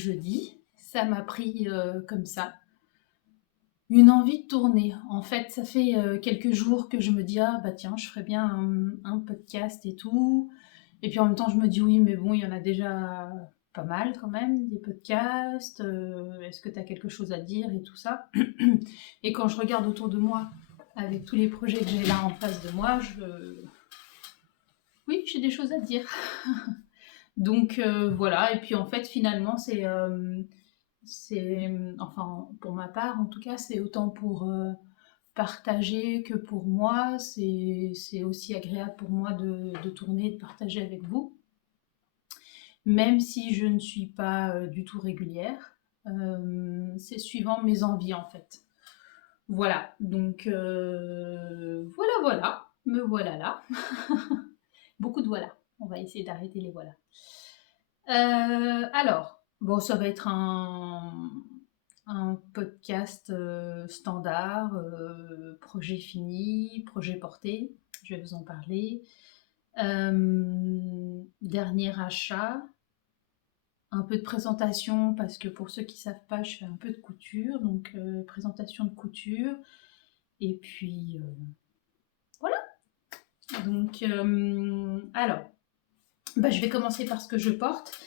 jeudi, ça m'a pris comme ça, une envie de tourner. En fait, ça fait quelques jours que je me dis, ah bah tiens, je ferais bien un podcast et tout. Et puis en même temps, je me dis, oui, mais bon, il y en a déjà pas mal quand même, des podcasts. Est-ce que tu as quelque chose à dire et tout ça? Et quand je regarde autour de moi, avec tous les projets que j'ai là en face de moi, oui, j'ai des choses à dire. Donc voilà, et puis en fait, finalement, enfin, pour ma part, en tout cas, c'est autant pour partager que pour moi. C'est aussi agréable pour moi de tourner, de partager avec vous, même si je ne suis pas du tout régulière. C'est suivant mes envies, en fait. Voilà, donc voilà, me voilà là. Beaucoup de voilà. On va essayer d'arrêter les voilà. Alors, bon, ça va être un podcast standard, projet fini, projet porté. Je vais vous en parler. Dernier achat. Un peu de présentation, parce que pour ceux qui ne savent pas, je fais un peu de couture. Donc, présentation de couture. Et puis, voilà. Donc, alors, bah, je vais commencer par ce que je porte.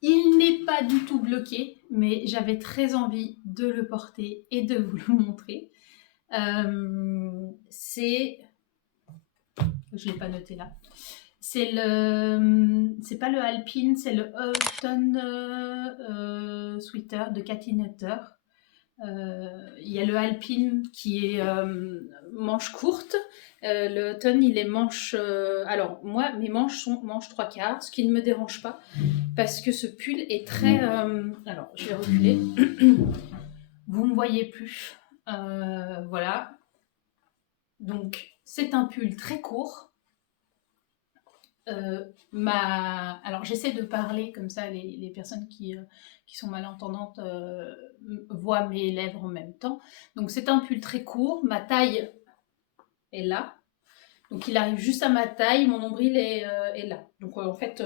Il n'est pas du tout bloqué, mais j'avais très envie de le porter et de vous le montrer. C'est... Je ne l'ai pas noté là. C'est pas le Alpine, c'est le Autumn Sweater de Cathy Nutter. Il y a le Alpine qui est manche courte. Le Autumn, il est manche... alors, moi, mes manches sont manches 3/4, ce qui ne me dérange pas, parce que ce pull est très... alors, je vais reculer. Vous ne me voyez plus. Voilà. Donc, c'est un pull très court. Alors, j'essaie de parler comme ça, les personnes qui sont malentendantes voient mes lèvres en même temps. Donc, c'est un pull très court. Ma taille est là. Donc, il arrive juste à ma taille. Mon nombril est là. Donc, en fait...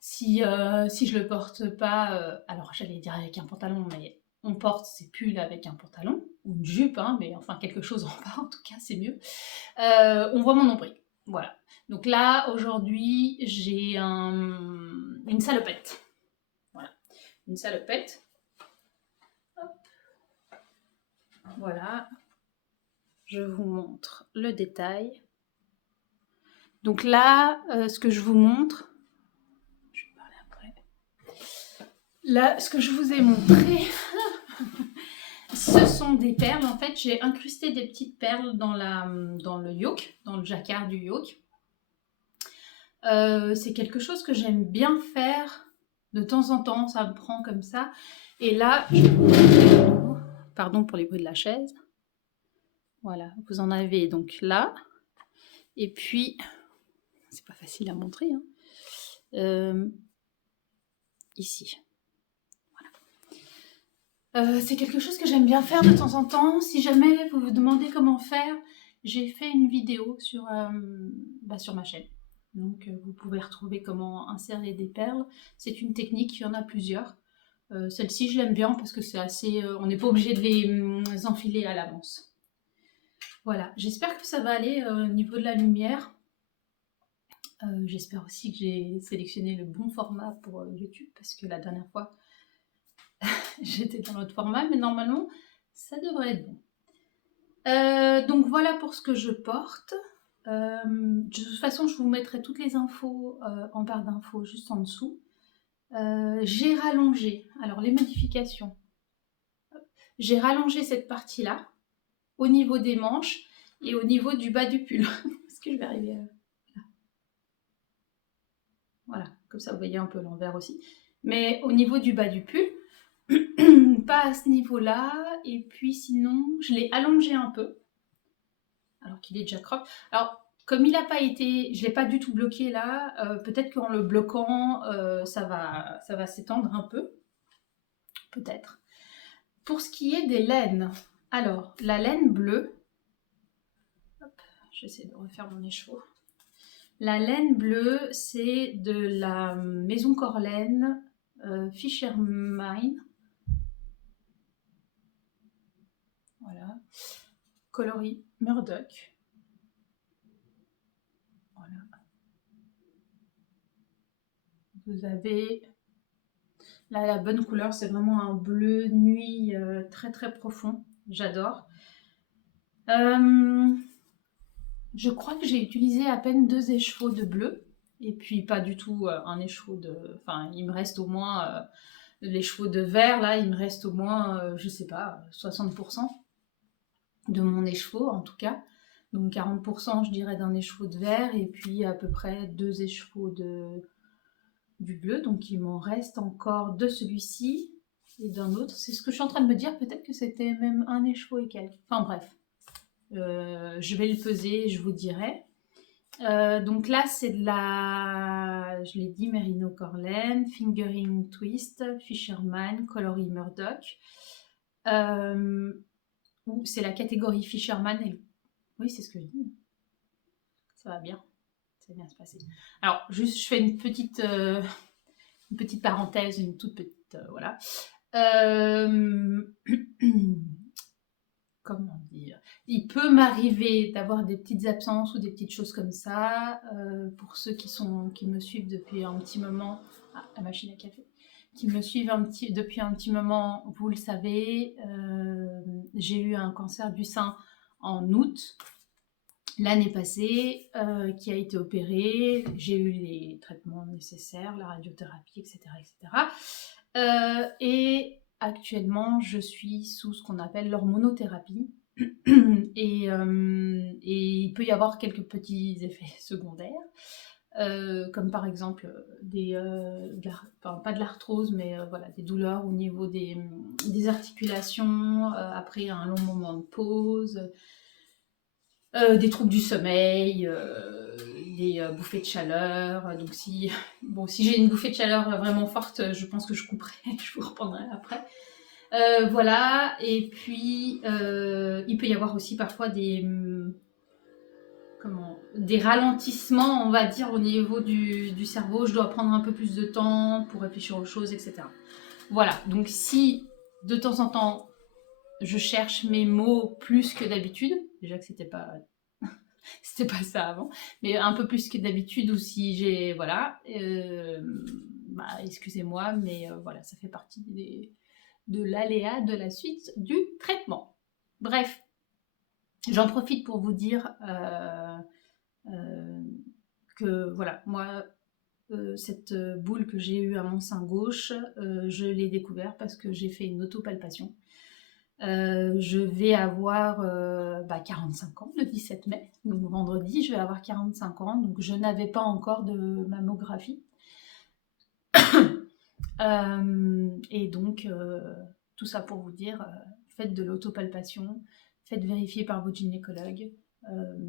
si je le porte pas, alors j'allais dire avec un pantalon, mais on porte ces pulls avec un pantalon, ou une jupe, hein, mais enfin quelque chose en bas, en tout cas, c'est mieux. On voit mon nombril, voilà. Donc là, aujourd'hui, j'ai une salopette. Voilà, une salopette. Hop. Voilà, je vous montre le détail. Donc là, ce que je vous montre, là, ce que je vous ai montré, ce sont des perles. En fait, j'ai incrusté des petites perles dans le yoke, dans le jacquard du yoke. C'est quelque chose que j'aime bien faire de temps en temps. Ça me prend comme ça. Et là, pardon pour les bruits de la chaise. Voilà, vous en avez donc là. Et puis, c'est pas facile à montrer, hein. Ici. C'est quelque chose que j'aime bien faire de temps en temps. Si jamais vous vous demandez comment faire, j'ai fait une vidéo sur ma chaîne. Donc vous pouvez retrouver comment insérer des perles. C'est une technique, il y en a plusieurs. Celle-ci, je l'aime bien parce que c'est assez... on n'est pas obligé de les enfiler à l'avance. Voilà, j'espère que ça va aller au niveau de la lumière. J'espère aussi que j'ai sélectionné le bon format pour YouTube, parce que la dernière fois, j'étais dans l'autre format, mais normalement, ça devrait être bon. Donc voilà pour ce que je porte. De toute façon, je vous mettrai toutes les infos en barre d'infos juste en dessous. J'ai rallongé, alors les modifications. J'ai rallongé cette partie-là au niveau des manches et au niveau du bas du pull. Est-ce que je vais arriver là? Voilà, comme ça vous voyez un peu l'envers aussi. Mais au niveau du bas du pull, pas à ce niveau-là. Et puis sinon, je l'ai allongé un peu, alors qu'il est déjà crop. Alors, comme il n'a pas été, je ne l'ai pas du tout bloqué là, peut-être qu'en le bloquant, ça va s'étendre un peu. Peut-être. Pour ce qui est des laines, alors, la laine bleue, hop, j'essaie de refaire mon écheveau. La laine bleue, c'est de la Maison Corlaine Fisherman. Voilà. Coloris Murdoch. Voilà. Vous avez là la bonne couleur, c'est vraiment un bleu nuit très très profond. J'adore. Je crois que j'ai utilisé à peine 2 échevaux de bleu. Et puis pas du tout un écheveau de... Enfin, il me reste au moins... l'écheveau de vert, là, il me reste au moins, je sais pas, 60% de mon écheveau, en tout cas. Donc 40%, je dirais, d'un écheveau de vert, et puis à peu près 2 écheveaux du bleu. Donc il m'en reste encore de celui-ci et d'un autre. C'est ce que je suis en train de me dire, peut-être que c'était même un écheveau et quelques. Enfin bref, je vais le peser, je vous dirai. Donc là, c'est de la, je l'ai dit, Merino Corlen, Fingering Twist, Fisherman, Coloris Murdoch. C'est la catégorie Fisherman. Oui, c'est ce que je dis. Ça va bien. Ça va bien se passer. Alors, juste, je fais une petite parenthèse, une toute petite... voilà. Comment dire, il peut m'arriver d'avoir des petites absences ou des petites choses comme ça. Pour ceux qui me suivent depuis un petit moment, la machine à café, qui me suivent depuis un petit moment, vous le savez, j'ai eu un cancer du sein en août l'année passée, qui a été opéré. J'ai eu les traitements nécessaires, la radiothérapie, etc., etc. Et actuellement, je suis sous ce qu'on appelle l'hormonothérapie. Et il peut y avoir quelques petits effets secondaires, comme par exemple pas de l'arthrose, mais voilà, des douleurs au niveau des articulations, après un long moment de pause, des troubles du sommeil, des bouffées de chaleur. Donc si j'ai une bouffée de chaleur vraiment forte, je pense que je couperai, je vous reprendrai après. Voilà, et puis il peut y avoir aussi parfois des ralentissements, on va dire, au niveau du cerveau. Je dois prendre un peu plus de temps pour réfléchir aux choses, etc. Voilà, donc si de temps en temps je cherche mes mots plus que d'habitude, déjà que c'était pas ça avant, mais un peu plus que d'habitude, ou si j'ai, voilà, excusez-moi, mais voilà, ça fait partie de l'aléa de la suite du traitement. Bref, j'en profite pour vous dire que voilà, moi, cette boule que j'ai eue à mon sein gauche, je l'ai découvert parce que j'ai fait une autopalpation. Je vais avoir 45 ans le 17 mai, donc vendredi, je vais avoir 45 ans, donc je n'avais pas encore de mammographie. Et donc, tout ça pour vous dire, faites de l'autopalpation, faites vérifier par votre gynécologue,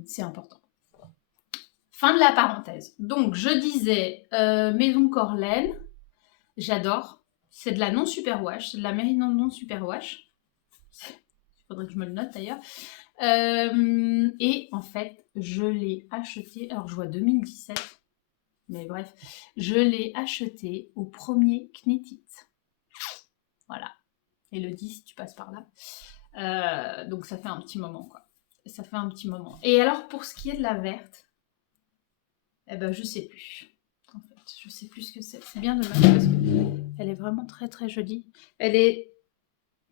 c'est important. Fin de la parenthèse. Donc, je disais, Maison Corlen, j'adore. C'est de la non-superwash, c'est de la Merino non-superwash. Il faudrait que je me le note d'ailleurs. Et en fait, je l'ai acheté, alors je vois 2017, mais bref, je l'ai acheté au premier Knetit. Voilà. Elodie, si tu passes par là. Donc ça fait un petit moment, quoi. Ça fait un petit moment. Et alors, pour ce qui est de la verte, eh ben, je sais plus. En fait, je sais plus ce que c'est. C'est bien dommage parce qu'elle est vraiment très très jolie.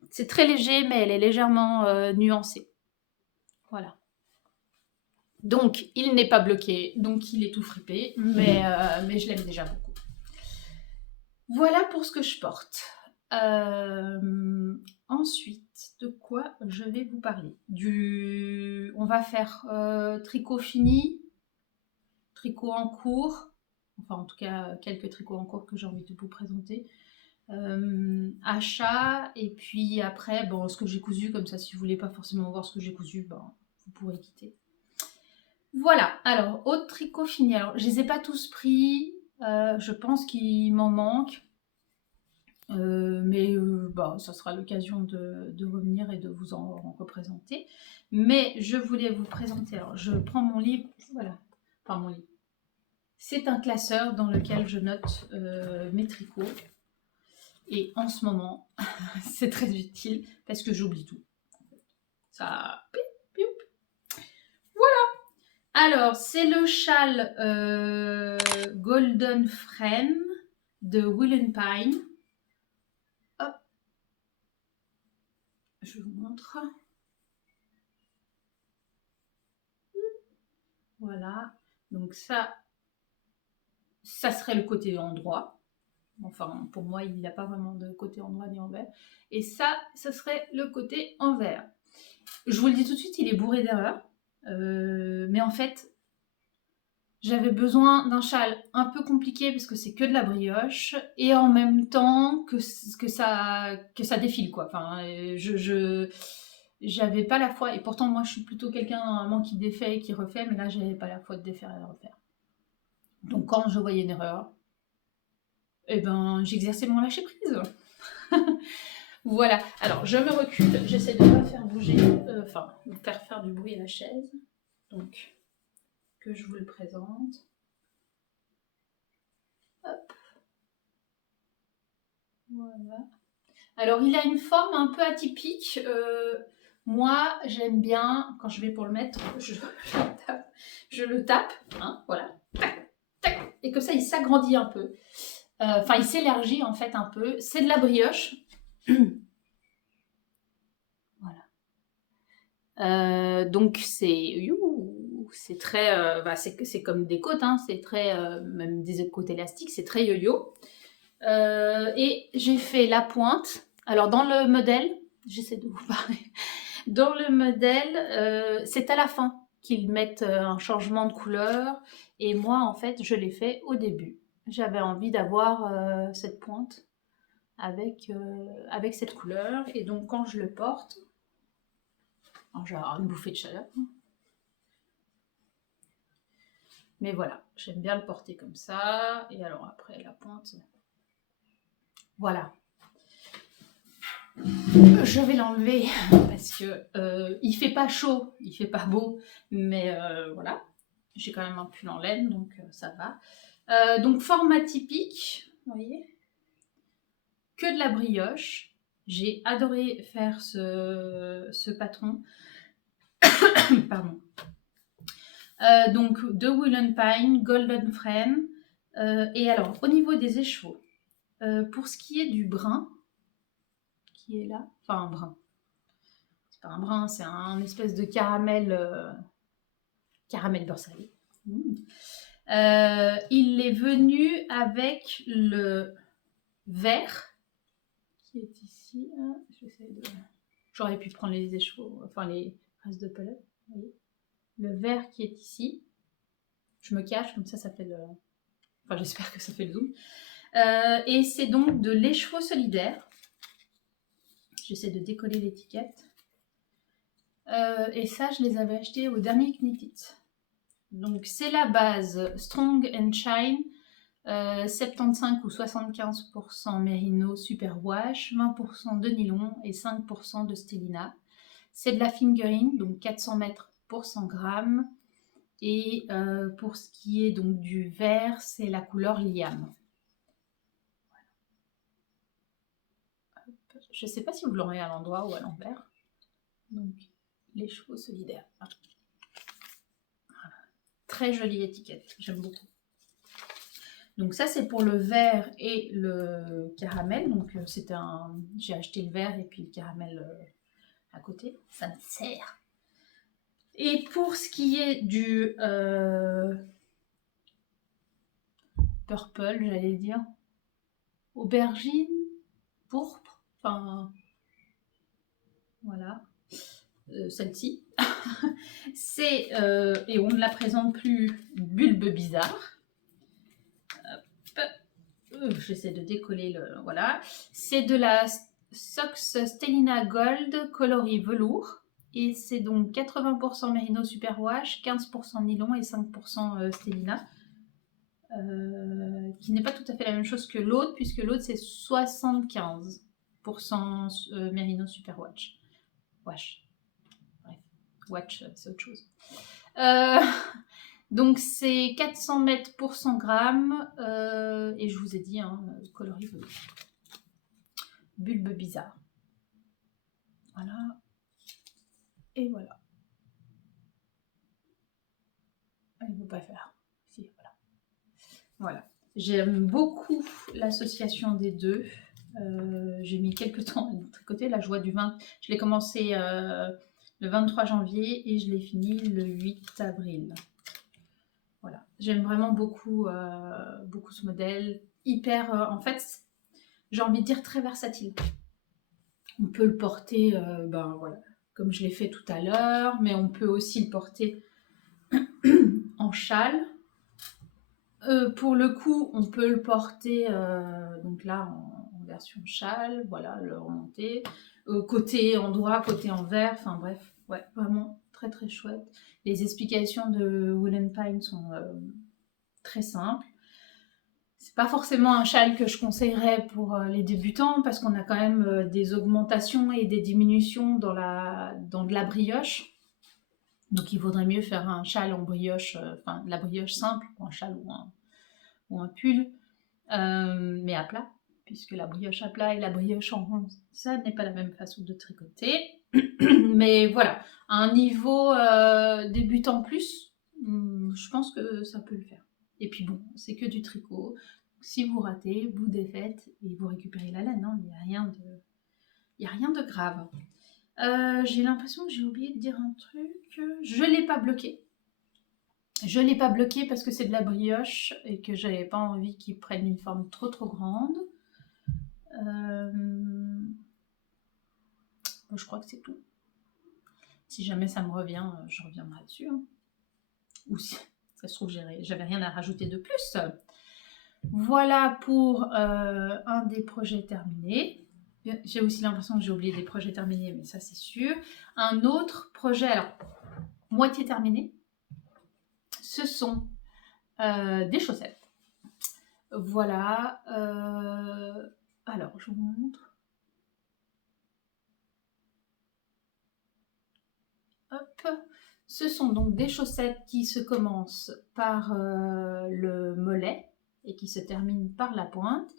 C'est très léger, mais elle est légèrement nuancée. Voilà. Donc, il n'est pas bloqué, donc il est tout fripé, mais je l'aime déjà beaucoup. Voilà pour ce que je porte. Ensuite, de quoi je vais vous parler? On va faire tricot fini, tricot en cours, enfin en tout cas quelques tricots en cours que j'ai envie de vous présenter. Achat, et puis après, bon, ce que j'ai cousu, comme ça, si vous voulez pas forcément voir ce que j'ai cousu, ben, vous pourrez quitter. Voilà, alors, autre tricot fini. Alors, je les ai pas tous pris, je pense qu'il m'en manque. Mais ça sera l'occasion de revenir et de vous en représenter. Mais je voulais vous présenter, alors je prends mon livre, voilà, enfin mon livre. C'est un classeur dans lequel je note mes tricots. Et en ce moment, c'est très utile parce que j'oublie tout. Ça... Voilà. Alors, c'est le châle Golden Frame de Wool Pine. Hop. Je vous montre. Voilà. Donc ça serait le côté endroit. Enfin, pour moi, il n'y a pas vraiment de côté endroit ni envers. Et ça serait le côté envers. Je vous le dis tout de suite, il est bourré d'erreurs. Mais en fait, j'avais besoin d'un châle un peu compliqué parce que c'est que de la brioche et en même temps que ça défile quoi. Enfin, j'avais pas la foi et pourtant moi je suis plutôt quelqu'un normalement qui défait et qui refait, mais là j'avais pas la foi de défaire et de refaire. Donc quand je voyais une erreur, eh ben j'exerçais mon lâcher prise. Voilà. Alors je me recule, j'essaie de ne pas faire bouger, enfin de faire du bruit à la chaise. Donc que je vous le présente. Hop. Voilà. Alors, il a une forme un peu atypique. Moi, j'aime bien, quand je vais pour le mettre, je le tape, hein, voilà, tac, tac, et comme ça, il s'agrandit un peu. Enfin, il s'élargit en fait un peu. C'est de la brioche. Voilà. Donc, c'est très... c'est comme des côtes, hein, c'est très... même des côtes élastiques, c'est très yo-yo. Et j'ai fait la pointe. Alors dans le modèle, j'essaie de vous parler. Dans le modèle, c'est à la fin qu'ils mettent un changement de couleur. Et moi, en fait, je l'ai fait au début. J'avais envie d'avoir cette pointe avec cette couleur. Et donc quand je le porte, j'ai une bouffée de chaleur. Mais voilà, j'aime bien le porter comme ça. Et alors après, la pointe... Voilà. Je vais l'enlever parce que il fait pas chaud, il fait pas beau, mais voilà. J'ai quand même un pull en laine, donc ça va. Donc format typique, vous voyez, que de la brioche. J'ai adoré faire ce patron. Pardon. Donc de Wool Pine, Golden Frame. Et alors, au niveau des écheveaux, pour ce qui est du brun, qui est là, enfin un brun, c'est pas un brun, c'est un espèce de caramel, caramel beurre salé. Il est venu avec le vert qui est ici. J'aurais pu prendre les écheveaux, enfin les restes de pellet. Le vert qui est ici. Je me cache, comme ça fait le... Enfin, j'espère que ça fait le zoom. Et c'est donc de l'écheveau solidaire. J'essaie de décoller l'étiquette. Et ça, je les avais achetés au dernier Knit-It. Donc, c'est la base Strong and Shine, 75 ou 75% Merino Superwash, 20% de nylon et 5% de Stellina. C'est de la fingering, donc 400 mètres pour 100 grammes. Et pour ce qui est donc du vert, c'est la couleur Liam. Je ne sais pas si vous l'aurez à l'endroit ou à l'envers. Donc, les chevaux solidaires. Voilà. Très jolie étiquette, j'aime beaucoup. Donc ça, c'est pour le vert et le caramel. Donc j'ai acheté le vert et puis le caramel à côté. Ça me sert. Et pour ce qui est du purple, j'allais dire, aubergine, pourpre, enfin, voilà, celle-ci. C'est, et on ne la présente plus, bulbe bizarre. J'essaie de décoller le... Voilà. C'est de la Sox Stellina Gold coloris velours. Et c'est donc 80% Merino Superwash, 15% nylon et 5% Stellina. Qui n'est pas tout à fait la même chose que l'autre, puisque l'autre c'est 75% Merino Superwash. Wash. Bref. Watch, c'est autre chose. Donc c'est 400 mètres pour 100 grammes et je vous ai dit, hein, coloris velours. bulbe bizarre. Voilà. Et voilà. Il ne veut pas faire. Si, voilà. Voilà. J'aime beaucoup l'association des deux. J'ai mis quelques temps à tricoter. La joie du 20. Je l'ai commencé le 23 janvier et je l'ai fini le 8 avril. Voilà. J'aime vraiment beaucoup, beaucoup ce modèle. Hyper, en fait, j'ai envie de dire très versatile. On peut le porter, ben voilà, comme je l'ai fait tout à l'heure, mais on peut aussi le porter en châle. Pour le coup, on peut le porter, donc là, en version châle, voilà, le remonter. Côté endroit, côté envers, enfin bref, ouais, vraiment très très chouette. Les explications de Wool & Pine sont très simples. C'est pas forcément un châle que je conseillerais pour les débutants parce qu'on a quand même des augmentations et des diminutions dans de la brioche. Donc il vaudrait mieux faire un châle en brioche, enfin de la brioche simple, ou un châle ou un pull, mais à plat, puisque la brioche à plat et la brioche en rond, ça n'est pas la même façon de tricoter. Mais voilà, à un niveau débutant plus, je pense que ça peut le faire. Et puis bon, c'est que du tricot. Si vous ratez, vous défaites et vous récupérez la laine. Hein. Il n'y a rien de grave. J'ai l'impression que j'ai oublié de dire un truc. Je ne l'ai pas bloqué. Je ne l'ai pas bloqué parce que c'est de la brioche et que j'avais pas envie qu'il prenne une forme trop grande. Bon, je crois que c'est tout. Si jamais ça me revient, je reviendrai dessus. Hein. Ou si ça se trouve, j'avais rien à rajouter de plus. Voilà pour un des projets terminés. J'ai aussi l'impression que j'ai oublié des projets terminés, mais ça c'est sûr. Un autre projet, alors moitié terminé, ce sont des chaussettes. Voilà. Alors, je vous montre. Hop. Ce sont donc des chaussettes qui se commencent par le mollet et qui se terminent par la pointe,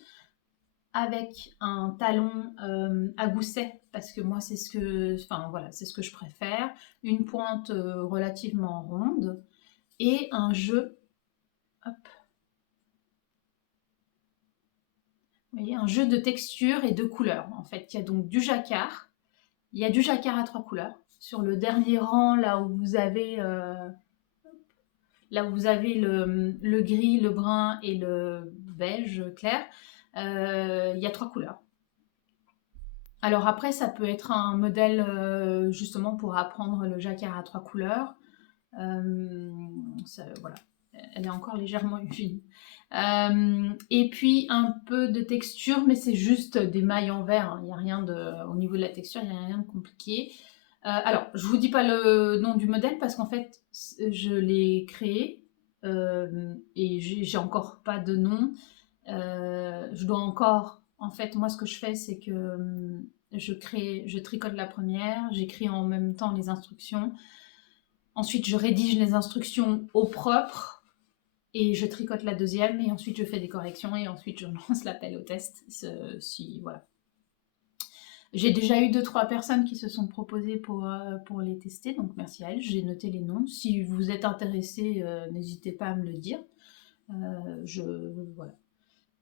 avec un talon à gousset, parce que moi c'est ce que, enfin voilà, c'est ce que je préfère, une pointe relativement ronde et un jeu, hop, vous voyez, un jeu de texture et de couleurs. En fait, il y a donc du jacquard, il y a du jacquard à 3 couleurs. Sur le dernier rang, là où vous avez le gris, le brun et le beige clair, il y a 3 couleurs. Alors après, ça peut être un modèle justement pour apprendre le jacquard à 3 couleurs. Voilà, elle est encore légèrement fine. Et puis un peu de texture, mais c'est juste des mailles en verre. Hein. Il y a rien au niveau de la texture, il n'y a rien de compliqué. Alors, je vous dis pas le nom du modèle parce qu'en fait, je l'ai créé et j'ai encore pas de nom. Je dois encore, en fait, moi ce que je fais, c'est que je tricote la première, j'écris en même temps les instructions. Ensuite, je rédige les instructions au propre et je tricote la deuxième et ensuite je fais des corrections et ensuite je lance l'appel au test. Voilà. J'ai déjà eu 2-3 personnes qui se sont proposées pour les tester, donc merci à elles. J'ai noté les noms. Si vous êtes intéressés, n'hésitez pas à me le dire. Voilà.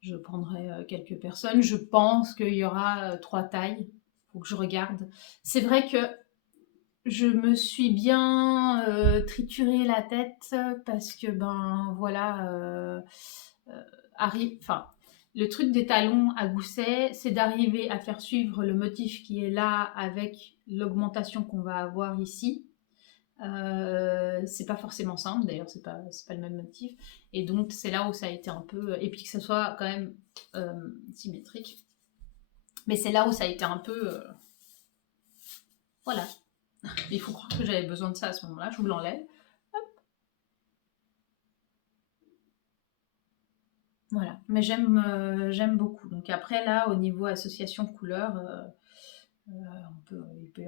Je prendrai quelques personnes. Je pense qu'il y aura 3 tailles. Il faut que je regarde. C'est vrai que je me suis bien trituré la tête parce que, ben voilà, le truc des talons à gousset, c'est d'arriver à faire suivre le motif qui est là avec l'augmentation qu'on va avoir ici. C'est pas forcément simple, d'ailleurs c'est pas le même motif, et donc c'est là où ça a été un peu, et puis que ça soit quand même symétrique, mais c'est là où ça a été un peu voilà. Il faut croire que j'avais besoin de ça à ce moment-là. Je vous l'enlève. Voilà, mais j'aime beaucoup. Donc après là, au niveau association couleurs, il peut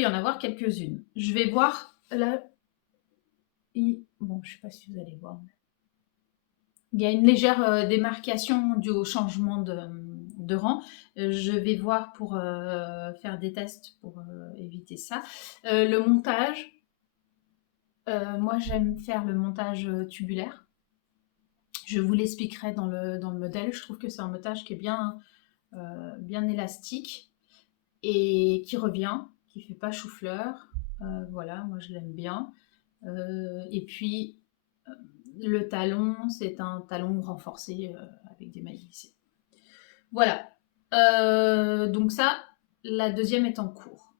y en avoir quelques-unes. Je vais voir là. Bon, je sais pas si vous allez voir. Il y a une légère démarcation due au changement 2 rangs. Je vais voir pour faire des tests pour éviter ça. Le montage, moi j'aime faire le montage tubulaire. Je vous l'expliquerai dans le modèle. Je trouve que c'est un montage qui est bien élastique et qui revient, qui fait pas chou-fleur. Voilà, moi je l'aime bien. Et puis le talon, c'est un talon renforcé avec des mailles glissées. Voilà. Donc ça, la deuxième est en cours.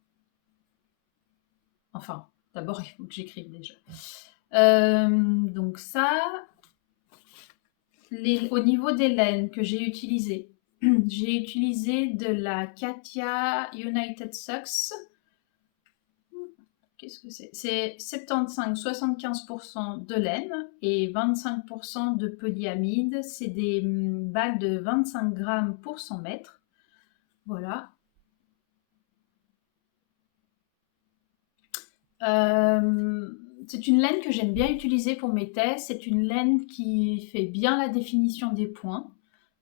Enfin, d'abord il faut que j'écrive déjà. Donc ça, au niveau des laines que j'ai utilisées, j'ai utilisé de la Katia United Socks. Qu'est-ce que c'est? C'est 75-75% de laine et 25% de polyamide. C'est des balles de 25 grammes pour 100 mètres. Voilà. C'est une laine que j'aime bien utiliser pour mes tests. C'est une laine qui fait bien la définition des points.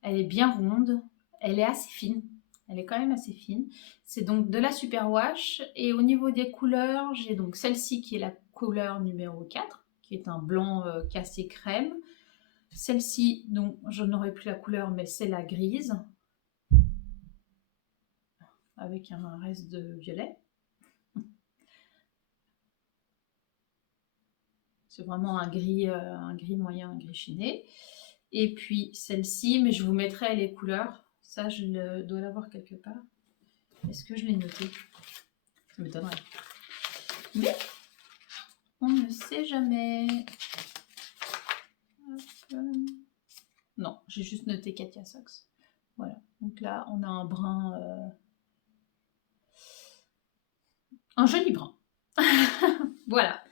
Elle est bien ronde. Elle est assez fine. Elle est quand même assez fine. C'est donc de la superwash. Et au niveau des couleurs, j'ai donc celle-ci qui est la couleur numéro 4, qui est un blanc cassé crème. Celle-ci, donc je n'aurai plus la couleur, mais c'est la grise. Avec un reste de violet. C'est vraiment un gris moyen, un gris chiné. Et puis celle-ci, mais je vous mettrai les couleurs. Ça, je dois l'avoir quelque part. Est-ce que je l'ai noté? Ça m'étonnerait. Mais on ne sait jamais. Hop. Non, j'ai juste noté Katia Socks. Voilà. Donc là, on a un brun... un joli brun. Voilà.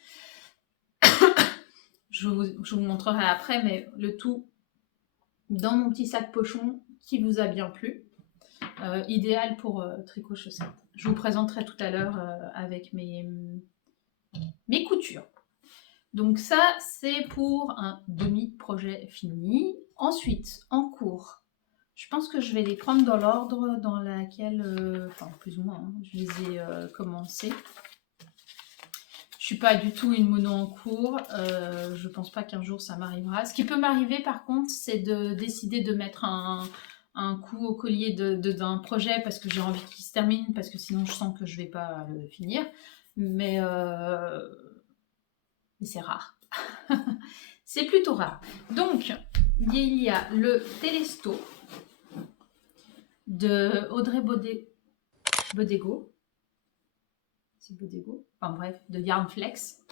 Je vous montrerai après, mais le tout dans mon petit sac pochon qui vous a bien plu. Idéal pour tricot chaussettes. Je vous présenterai tout à l'heure avec mes coutures. Donc ça, c'est pour un demi-projet fini. Ensuite, en cours, je pense que je vais les prendre dans l'ordre dans laquelle, enfin plus ou moins, hein, je les ai commencés. Je suis pas du tout une mono en cours. Je pense pas qu'un jour ça m'arrivera. Ce qui peut m'arriver par contre, c'est de décider de mettre un coup au collier d'un projet parce que j'ai envie qu'il se termine, parce que sinon je sens que je vais pas le finir. Mais c'est rare. C'est plutôt rare. Donc, il y a le Telesto de Audrey Bodego. C'est Bodego. Enfin bref, de Yarnflex.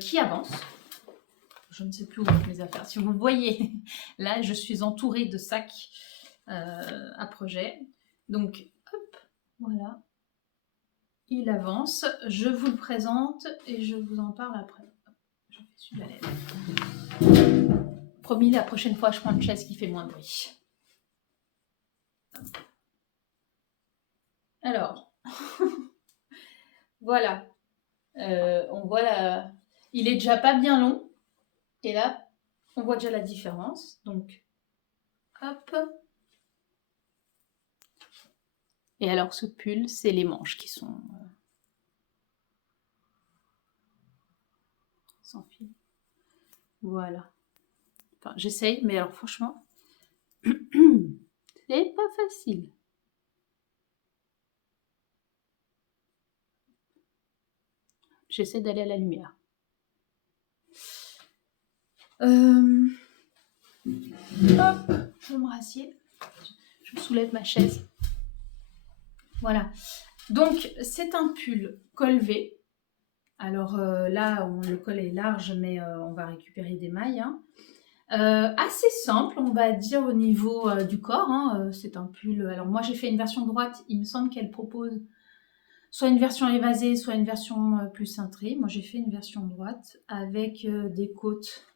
Qui avance. Je ne sais plus où mettre mes affaires. Si vous voyez, là, je suis entourée de sacs à projet. Donc, hop, voilà. Il avance. Je vous le présente et je vous en parle après. Je fais celui la lèvre. Promis, la prochaine fois, je prends une chaise qui fait moins de bruit. Alors, voilà. On voit la... Il est déjà pas bien long. Et là, on voit déjà la différence. Donc, hop. Et alors, ce pull, c'est les manches qui sont sans fil. Voilà. Enfin, j'essaye, mais alors franchement, c'est pas facile. J'essaie d'aller à la lumière. Hop, je me rassieds. Je soulève ma chaise. Voilà. Donc, c'est un pull col V. Alors là, le col est large, mais on va récupérer des mailles. Hein. Assez simple, on va dire, au niveau du corps. Hein. C'est un pull... Alors moi, j'ai fait une version droite. Il me semble qu'elle propose soit une version évasée, soit une version plus cintrée. Moi, j'ai fait une version droite avec des côtes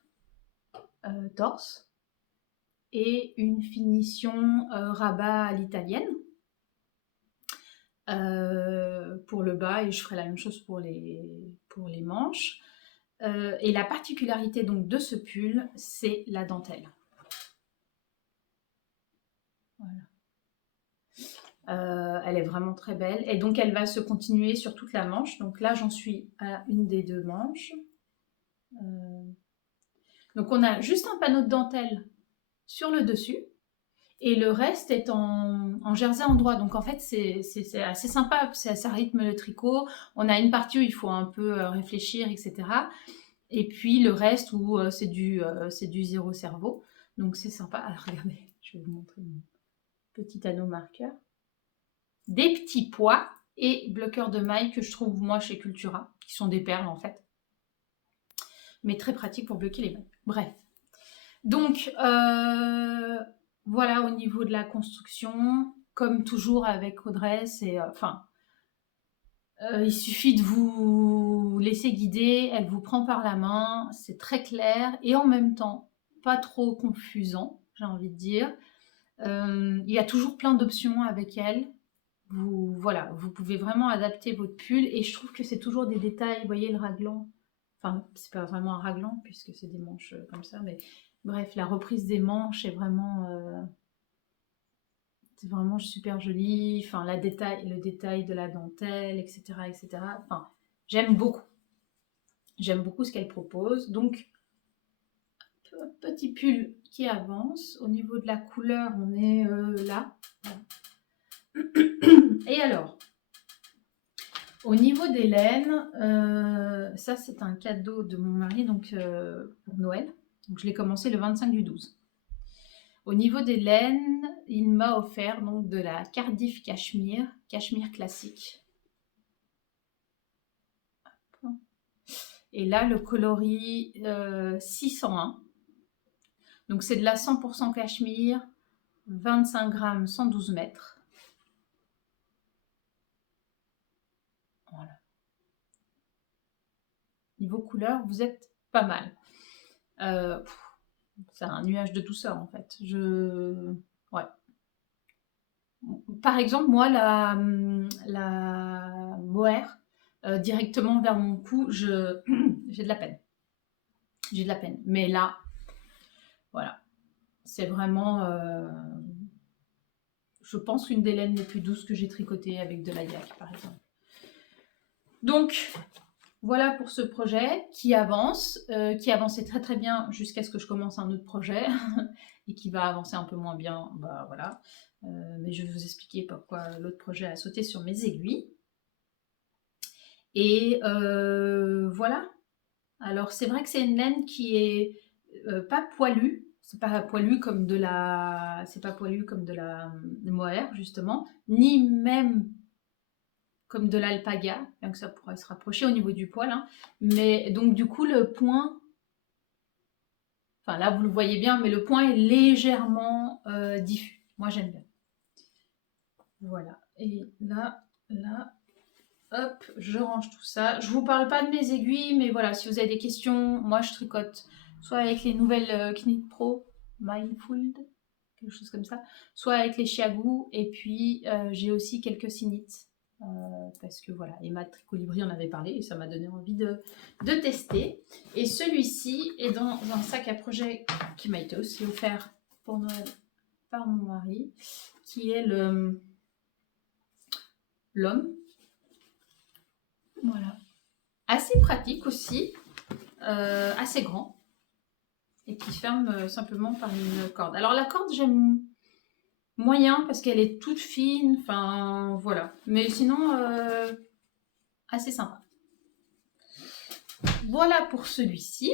torse et une finition rabat à l'italienne pour le bas, et je ferai la même chose pour les manches. Et la particularité donc de ce pull, c'est la dentelle. Voilà. Elle est vraiment très belle. Et donc, elle va se continuer sur toute la manche. Donc là, j'en suis à une des deux manches. Donc, on a juste un panneau de dentelle sur le dessus. Et le reste est en jersey endroit. Donc, en fait, c'est assez sympa. Ça rythme le tricot. On a une partie où il faut un peu réfléchir, etc. Et puis, le reste où c'est du zéro cerveau. Donc, c'est sympa. Alors, regardez, je vais vous montrer mon petit anneau marqueur. Des petits pois et bloqueurs de mailles que je trouve moi chez Cultura, qui sont des perles en fait, mais très pratiques pour bloquer les mailles. Bref. Donc voilà au niveau de la construction, comme toujours avec Audrey, c'est il suffit de vous laisser guider, elle vous prend par la main, c'est très clair et en même temps pas trop confusant, j'ai envie de dire. Il y a toujours plein d'options avec elle. Voilà, vous pouvez vraiment adapter votre pull et je trouve que c'est toujours des détails, vous voyez le raglan, enfin c'est pas vraiment un raglan puisque c'est des manches comme ça, mais bref, la reprise des manches est vraiment c'est vraiment super joli, enfin le détail de la dentelle, etc. etc. Enfin, j'aime beaucoup ce qu'elle propose. Donc petit pull qui avance, au niveau de la couleur on est là. Et alors, au niveau des laines, ça c'est un cadeau de mon mari donc pour Noël. Donc je l'ai commencé le 25 du 12. Au niveau des laines, il m'a offert donc de la Cardiff Cachemire classique. Et là le coloris 601. Donc c'est de la 100% cachemire, 25 grammes, 112 mètres. Voilà. Niveau couleur, vous êtes pas mal. C'est un nuage de douceur en fait. Ouais. Par exemple, moi, la mohair, directement vers mon cou, j'ai de la peine. J'ai de la peine. Mais là, voilà. C'est vraiment... je pense qu'une des laines les plus douces que j'ai tricotées avec de la yak, par exemple. Donc, voilà pour ce projet qui avance, qui avançait très très bien jusqu'à ce que je commence un autre projet et qui va avancer un peu moins bien, bah voilà. Mais je vais vous expliquer pourquoi l'autre projet a sauté sur mes aiguilles. Et voilà. Alors c'est vrai que c'est une laine qui est pas poilue. C'est pas poilu comme de la, c'est pas poilu comme de la mohair justement, ni même comme de l'alpaga, bien que ça pourrait se rapprocher au niveau du poil. Hein. Mais donc du coup le point, enfin là vous le voyez bien, mais le point est légèrement diffus. Moi j'aime bien. Voilà. Et là, hop, je range tout ça. Je vous parle pas de mes aiguilles, mais voilà, si vous avez des questions, moi je tricote soit avec les nouvelles Knit Pro, Mindful, quelque chose comme ça, soit avec les Chiagou, et puis j'ai aussi quelques Sinits. Parce que voilà, Emma de Tricolibri en avait parlé et ça m'a donné envie de tester. Et celui-ci est dans un sac à projet qui m'a été aussi offert pour Noël par mon mari, qui est l'homme. Voilà. Assez pratique aussi, assez grand et qui ferme simplement par une corde. Alors la corde j'aime moyen parce qu'elle est toute fine, enfin voilà. Mais sinon assez sympa. Voilà pour celui-ci.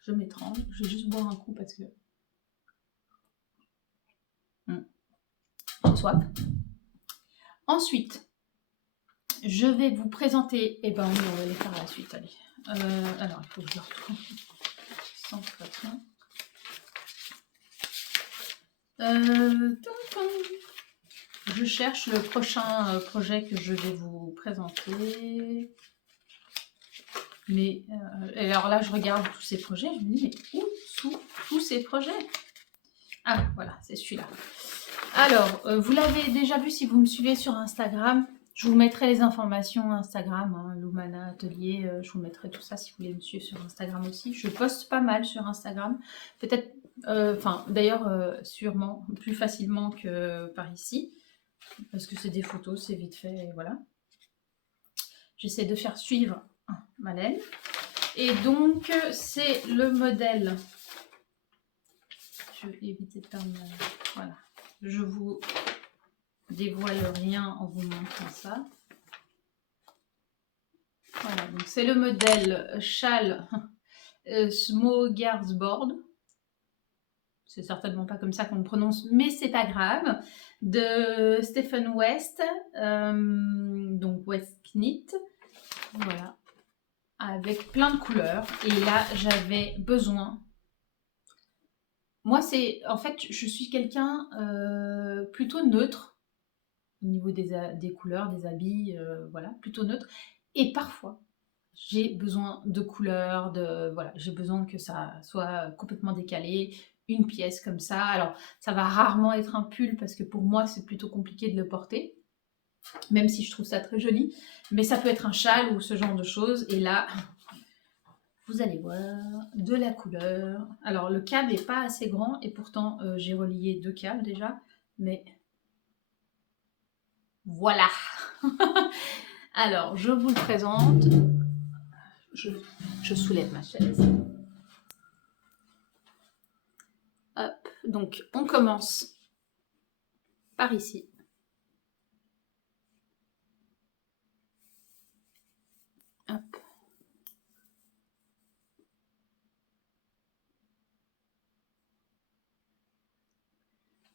Je m'étrangle, je vais juste boire un coup parce que... Swap. Ensuite, je vais vous présenter... Eh ben oui, on va les faire à la suite, allez. Alors, il faut que je le retrouve. Sans façon. Je cherche le prochain projet que je vais vous présenter. Mais alors là, je regarde tous ces projets. Je me dis, mais où sont tous ces projets? Ah, voilà, c'est celui-là. Alors, vous l'avez déjà vu si vous me suivez sur Instagram. Je vous mettrai les informations Instagram, hein, Lumana Atelier. Je vous mettrai tout ça si vous voulez me suivre sur Instagram aussi. Je poste pas mal sur Instagram. Peut-être Enfin, d'ailleurs, sûrement plus facilement que par ici, parce que c'est des photos, c'est vite fait, et voilà. J'essaie de faire suivre ma laine. Et donc, c'est le modèle. Je vais éviter de perdre voilà. Je vous dévoile rien en vous montrant ça. Voilà, donc c'est le modèle châle Smorgasbord. C'est certainement pas comme ça qu'on le prononce, mais c'est pas grave. De Stephen West, donc West Knit. Voilà. Avec plein de couleurs. Et là, j'avais besoin. Moi, c'est. En fait, je suis quelqu'un plutôt neutre au niveau des couleurs, des habits, voilà, plutôt neutre. Et parfois, j'ai besoin de couleurs, voilà, j'ai besoin que ça soit complètement décalé, une pièce comme ça. Alors, ça va rarement être un pull parce que pour moi, c'est plutôt compliqué de le porter, même si je trouve ça très joli. Mais ça peut être un châle ou ce genre de choses. Et là, vous allez voir de la couleur. Alors, le câble n'est pas assez grand et pourtant, j'ai relié 2 câbles déjà. Mais voilà. Alors, je vous le présente. Je soulève ma chaise. Hop, donc on commence par ici. Hop.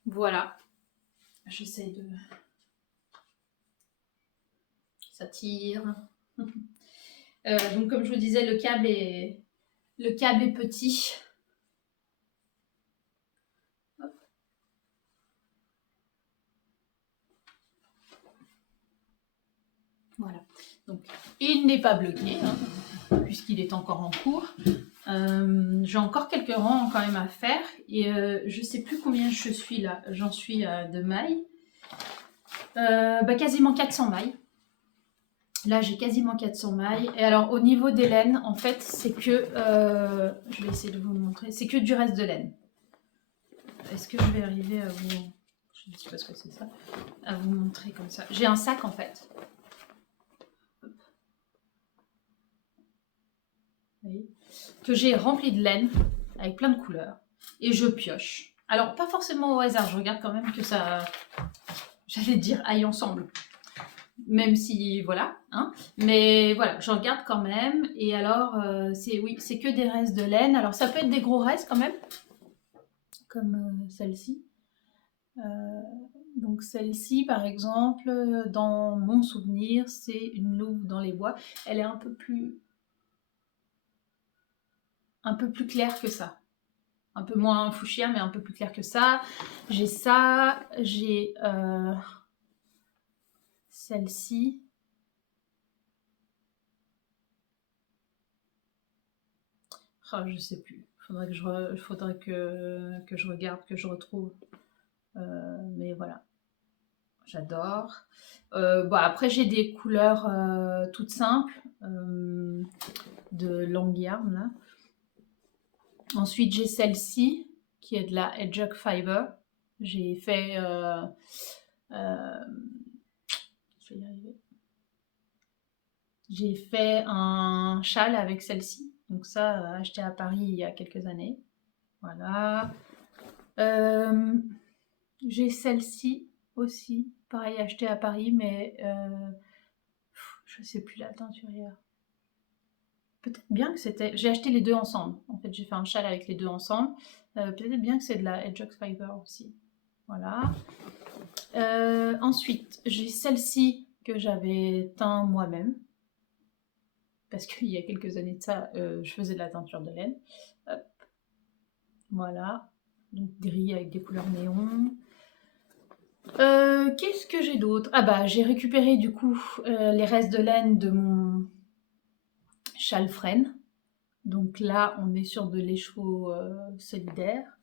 Voilà. J'essaie de... Ça tire. Donc comme je vous disais, le câble est petit. Hop. Voilà. Donc il n'est pas bloqué, hein, puisqu'il est encore en cours. J'ai encore quelques rangs quand même à faire. Et je ne sais plus combien je suis là. J'en suis de mailles. Quasiment 400 mailles. Là, j'ai quasiment 400 mailles. Et alors, au niveau des laines, en fait, c'est que... je vais essayer de vous le montrer. C'est que du reste de laine. Est-ce que je vais arriver à vous... Je ne sais pas ce que c'est ça. À vous montrer comme ça. J'ai un sac, en fait. Vous voyez, que j'ai rempli de laine, avec plein de couleurs. Et je pioche. Alors, pas forcément au hasard. Je regarde quand même que ça... J'allais dire aille ensemble. Même si, voilà, hein. Mais voilà, je regarde quand même. Et alors, c'est que des restes de laine. Alors, ça peut être des gros restes quand même, comme celle-ci. Donc, celle-ci, par exemple, dans mon souvenir, c'est une louve dans les bois. Elle est un peu plus claire que ça. Un peu moins fuchsia, mais un peu plus claire que ça. J'ai ça, j'ai celle-ci. Oh, je sais plus. Faudrait que je regarde, que je retrouve. Mais voilà, j'adore. Après, j'ai des couleurs toutes simples de long yarn là. Ensuite, j'ai celle-ci qui est de la Hedgehog Fiber. J'ai fait. Je vais y arriver. J'ai fait un châle avec celle-ci. Donc ça, acheté à Paris il y a quelques années. Voilà. J'ai celle-ci aussi. Pareil, acheté à Paris, mais je sais plus la teinturière. Peut-être bien que c'était... J'ai acheté les deux ensemble. En fait, j'ai fait un châle avec les deux ensemble. Peut-être bien que c'est de la Hedgehog Fiber aussi. Voilà. Ensuite, j'ai celle-ci que j'avais teint moi-même. Parce qu'il y a quelques années de ça, je faisais de la teinture de laine. Hop. Voilà. Donc gris avec des couleurs néon. Qu'est-ce que j'ai d'autre? J'ai récupéré du coup les restes de laine de mon châle frêne. Donc là, on est sur de l'écheveau solidaire.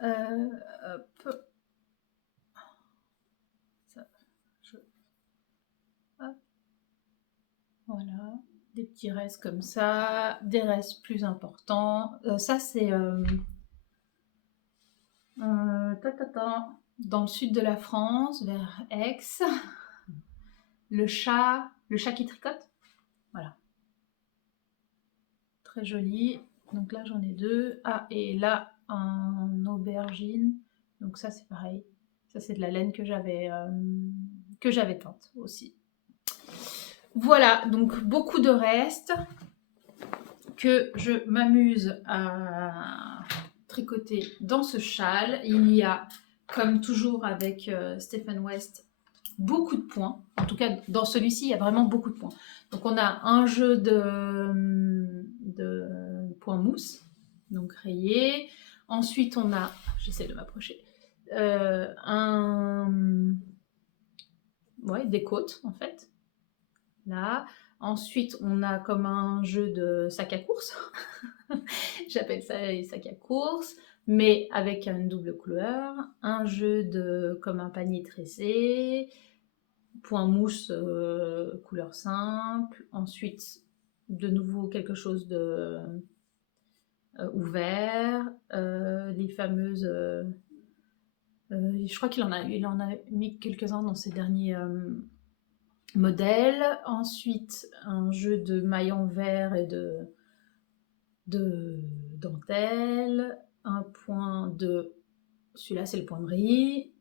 Hop. Ça, hop. Voilà. Des petits restes comme ça, des restes plus importants. Ça, c'est Dans le sud de la France, vers Aix, le chat qui tricote. Voilà. Très joli. Donc là, j'en ai 2. Ah, et là, un aubergine. Donc ça, c'est pareil. Ça, c'est de la laine que j'avais teinte aussi. Voilà, donc beaucoup de restes que je m'amuse à tricoter dans ce châle. Il y a, comme toujours avec Stephen West, beaucoup de points. En tout cas, dans celui-ci, il y a vraiment beaucoup de points. Donc, on a un jeu de points mousse, donc rayé. Ensuite, on a, j'essaie de m'approcher, des côtes, en fait. Là. Ensuite, on a comme un jeu de sac à course. J'appelle ça les sacs à course, mais avec une double couleur. Un jeu comme un panier tressé. Point mousse couleur simple. Ensuite, de nouveau quelque chose de ouvert. Les fameuses... je crois qu'il en a mis quelques-uns dans ses derniers modèles. Ensuite, un jeu de mailles en verre et de dentelle. Un point de... Celui-là, c'est le point de riz.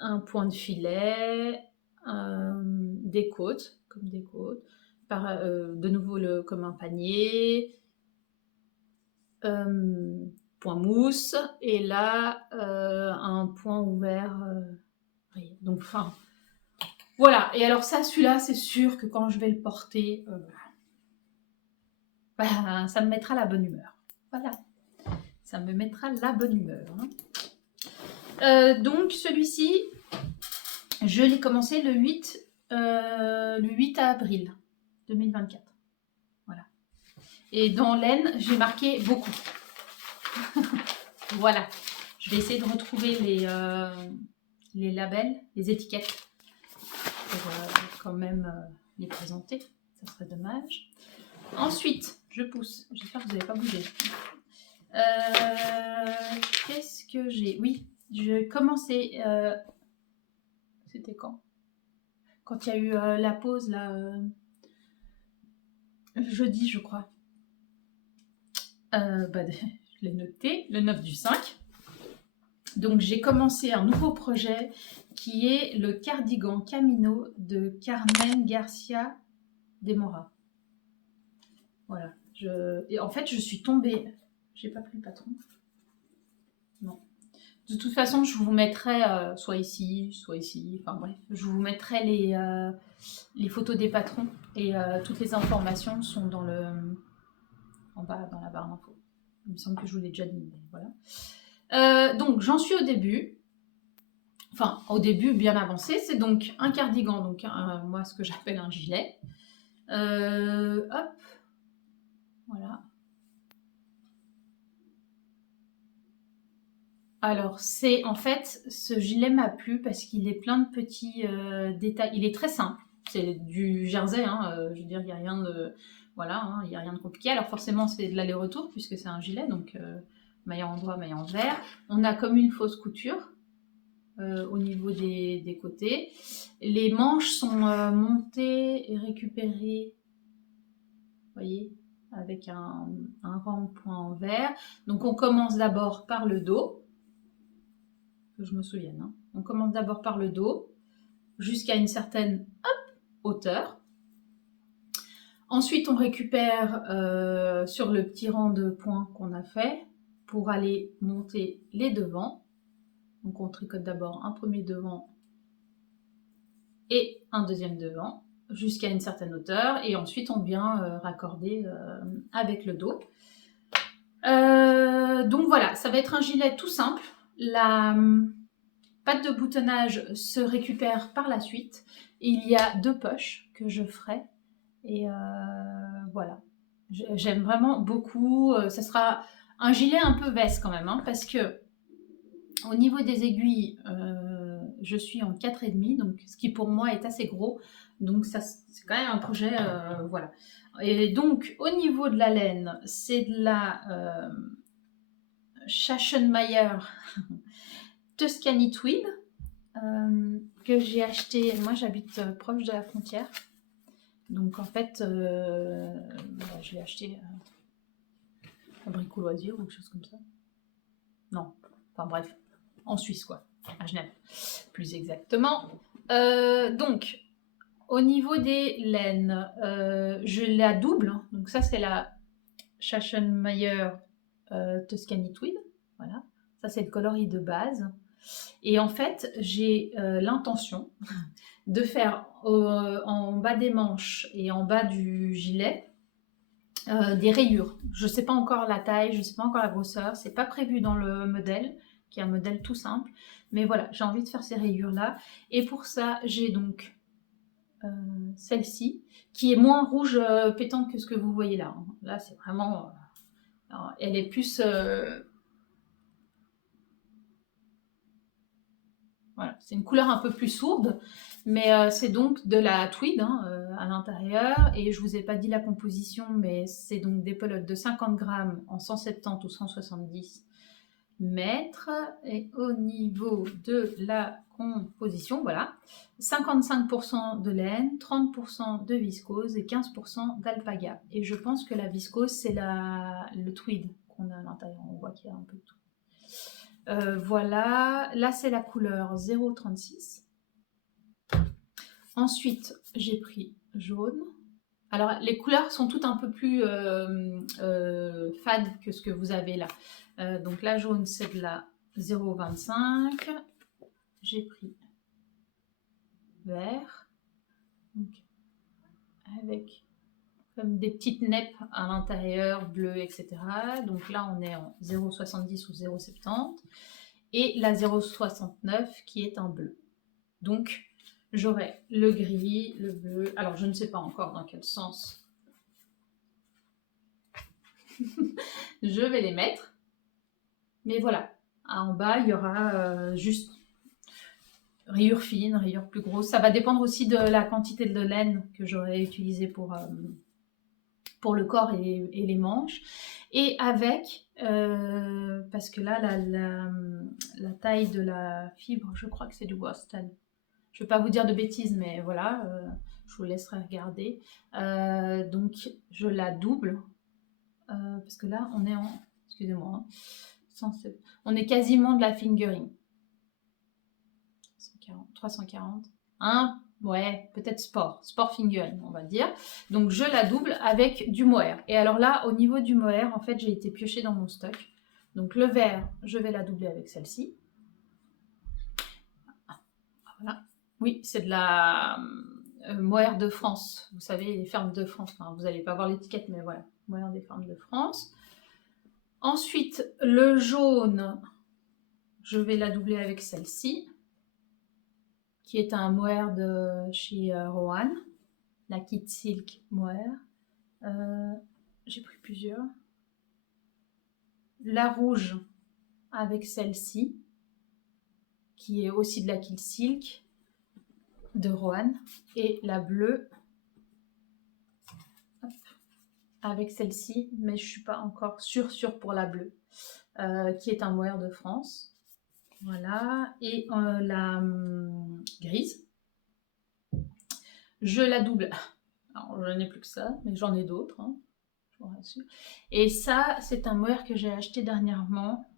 Un point de filet. Des côtes, comme des côtes. De nouveau comme un panier. Point mousse. Et là, un point ouvert. Donc, enfin... Voilà, et alors ça, celui-là, c'est sûr que quand je vais le porter, ça me mettra la bonne humeur. Voilà, ça me mettra la bonne humeur. Donc celui-ci, je l'ai commencé le 8 avril 2024. Voilà. Et dans laine, j'ai marqué beaucoup. Voilà. Je vais essayer de retrouver les labels, les étiquettes pour quand même les présenter. Ça serait dommage. Ensuite, je pousse. J'espère que vous n'avez pas bougé. Qu'est-ce que j'ai? Oui, j'ai commencé. C'était quand? Quand il y a eu la pause, là, jeudi, je crois. Je l'ai noté, le 9 du 5. Donc, j'ai commencé un nouveau projet qui est le cardigan Camino de Carmen Garcia de Mora. Voilà. Et en fait, je suis tombée... J'ai pas pris le patron. Non. De toute façon, je vous mettrai soit ici, enfin bref, je vous mettrai les photos des patrons et toutes les informations sont en bas dans la barre d'infos. Il me semble que je vous l'ai déjà dit, mais voilà. Donc j'en suis au début, enfin au début bien avancé. C'est donc un cardigan, donc moi ce que j'appelle un gilet. Hop, voilà. Alors, en fait, ce gilet m'a plu parce qu'il est plein de petits détails. Il est très simple. C'est du jersey, hein, je veux dire, il n'y a rien de... Voilà, hein, il n'y a rien de compliqué. Alors forcément, c'est de l'aller-retour puisque c'est un gilet, donc maille en droit, maille en vert. On a comme une fausse couture au niveau des côtés. Les manches sont montées et récupérées, vous voyez, avec un rang de point en vert. Donc on commence d'abord par le dos. Que je me souvienne. Hein. On commence d'abord par le dos, jusqu'à une certaine hauteur. Ensuite, on récupère sur le petit rang de points qu'on a fait pour aller monter les devants. Donc, on tricote d'abord un premier devant et un deuxième devant jusqu'à une certaine hauteur. Et ensuite, on vient raccorder avec le dos. Donc, voilà, ça va être un gilet tout simple. La patte de boutonnage se récupère par la suite. Il y a 2 poches que je ferai. Et voilà. J'aime vraiment beaucoup. Ça sera un gilet un peu veste quand même. Hein, parce que au niveau des aiguilles, je suis en 4,5. Donc, ce qui pour moi est assez gros. Donc, ça, c'est quand même un projet. Voilà. Et donc, au niveau de la laine, c'est de la Schachenmayer Tuscany Tweed que j'ai acheté. Moi, j'habite proche de la frontière. Donc, en fait, je l'ai acheté à Brico Loisir ou quelque chose comme ça. Non, enfin bref, en Suisse, quoi, à Genève, plus exactement. Donc, au niveau des laines, je la double. Donc, ça, c'est la Schachenmayer Tuscany Tweed. Voilà, ça, c'est le coloris de base. Et en fait, j'ai l'intention de faire en bas des manches et en bas du gilet des rayures. Je ne sais pas encore la taille, je ne sais pas encore la grosseur, c'est pas prévu dans le modèle, qui est un modèle tout simple. Mais voilà, j'ai envie de faire ces rayures-là. Et pour ça, j'ai donc celle-ci, qui est moins rouge pétante que ce que vous voyez là. Là, c'est vraiment... elle est plus... voilà, c'est une couleur un peu plus sourde, mais c'est donc de la tweed à l'intérieur. Et je vous ai pas dit la composition, mais c'est donc des pelotes de 50 grammes en 170 ou 170 mètres. Et au niveau de la composition, voilà, 55% de laine, 30% de viscose et 15% d'alpaga. Et je pense que la viscose, c'est le tweed qu'on a à l'intérieur. On voit qu'il y a un peu de tout. Voilà, là c'est la couleur 0,36. Ensuite, j'ai pris jaune. Alors, les couleurs sont toutes un peu plus fades que ce que vous avez là. Donc, la jaune, c'est de la 0,25. J'ai pris vert. Donc, avec comme des petites neppes à l'intérieur, bleu, etc. Donc là, on est en 0,70 ou 0,70. Et la 0,69 qui est en bleu. Donc, j'aurai le gris, le bleu. Alors, je ne sais pas encore dans quel sens je vais les mettre. Mais voilà. En bas, il y aura juste rayures fines, rayures plus grosses. Ça va dépendre aussi de la quantité de laine que j'aurai utilisée pour le corps et les manches. Et avec, parce que là, la taille de la fibre, je crois que c'est du worsted. Je ne vais pas vous dire de bêtises, mais voilà, je vous laisserai regarder. Donc, je la double, parce que là, on est en... Excusez-moi, hein, on est quasiment de la fingering. 340. Ouais, peut-être sport fingering, on va dire. Donc, je la double avec du mohair. Et alors là, au niveau du mohair, en fait, j'ai été piocher dans mon stock. Donc, le vert, je vais la doubler avec celle-ci. Voilà. Oui, c'est de la mohair de France. Vous savez, les fermes de France. Enfin, vous n'allez pas voir l'étiquette, mais voilà. Mohair des fermes de France. Ensuite, le jaune, je vais la doubler avec celle-ci, qui est un mohair de chez Rohan, la Kit Silk Mohair. J'ai pris plusieurs. La rouge avec celle-ci, qui est aussi de la Kit Silk de Rohan. Et la bleue avec celle-ci, mais je ne suis pas encore sûre pour la bleue, qui est un mohair de France. Voilà. Et la grise, je la double. Alors, je n'ai plus que ça, mais j'en ai d'autres, hein, je vous rassure. Et ça, c'est un mohair que j'ai acheté dernièrement.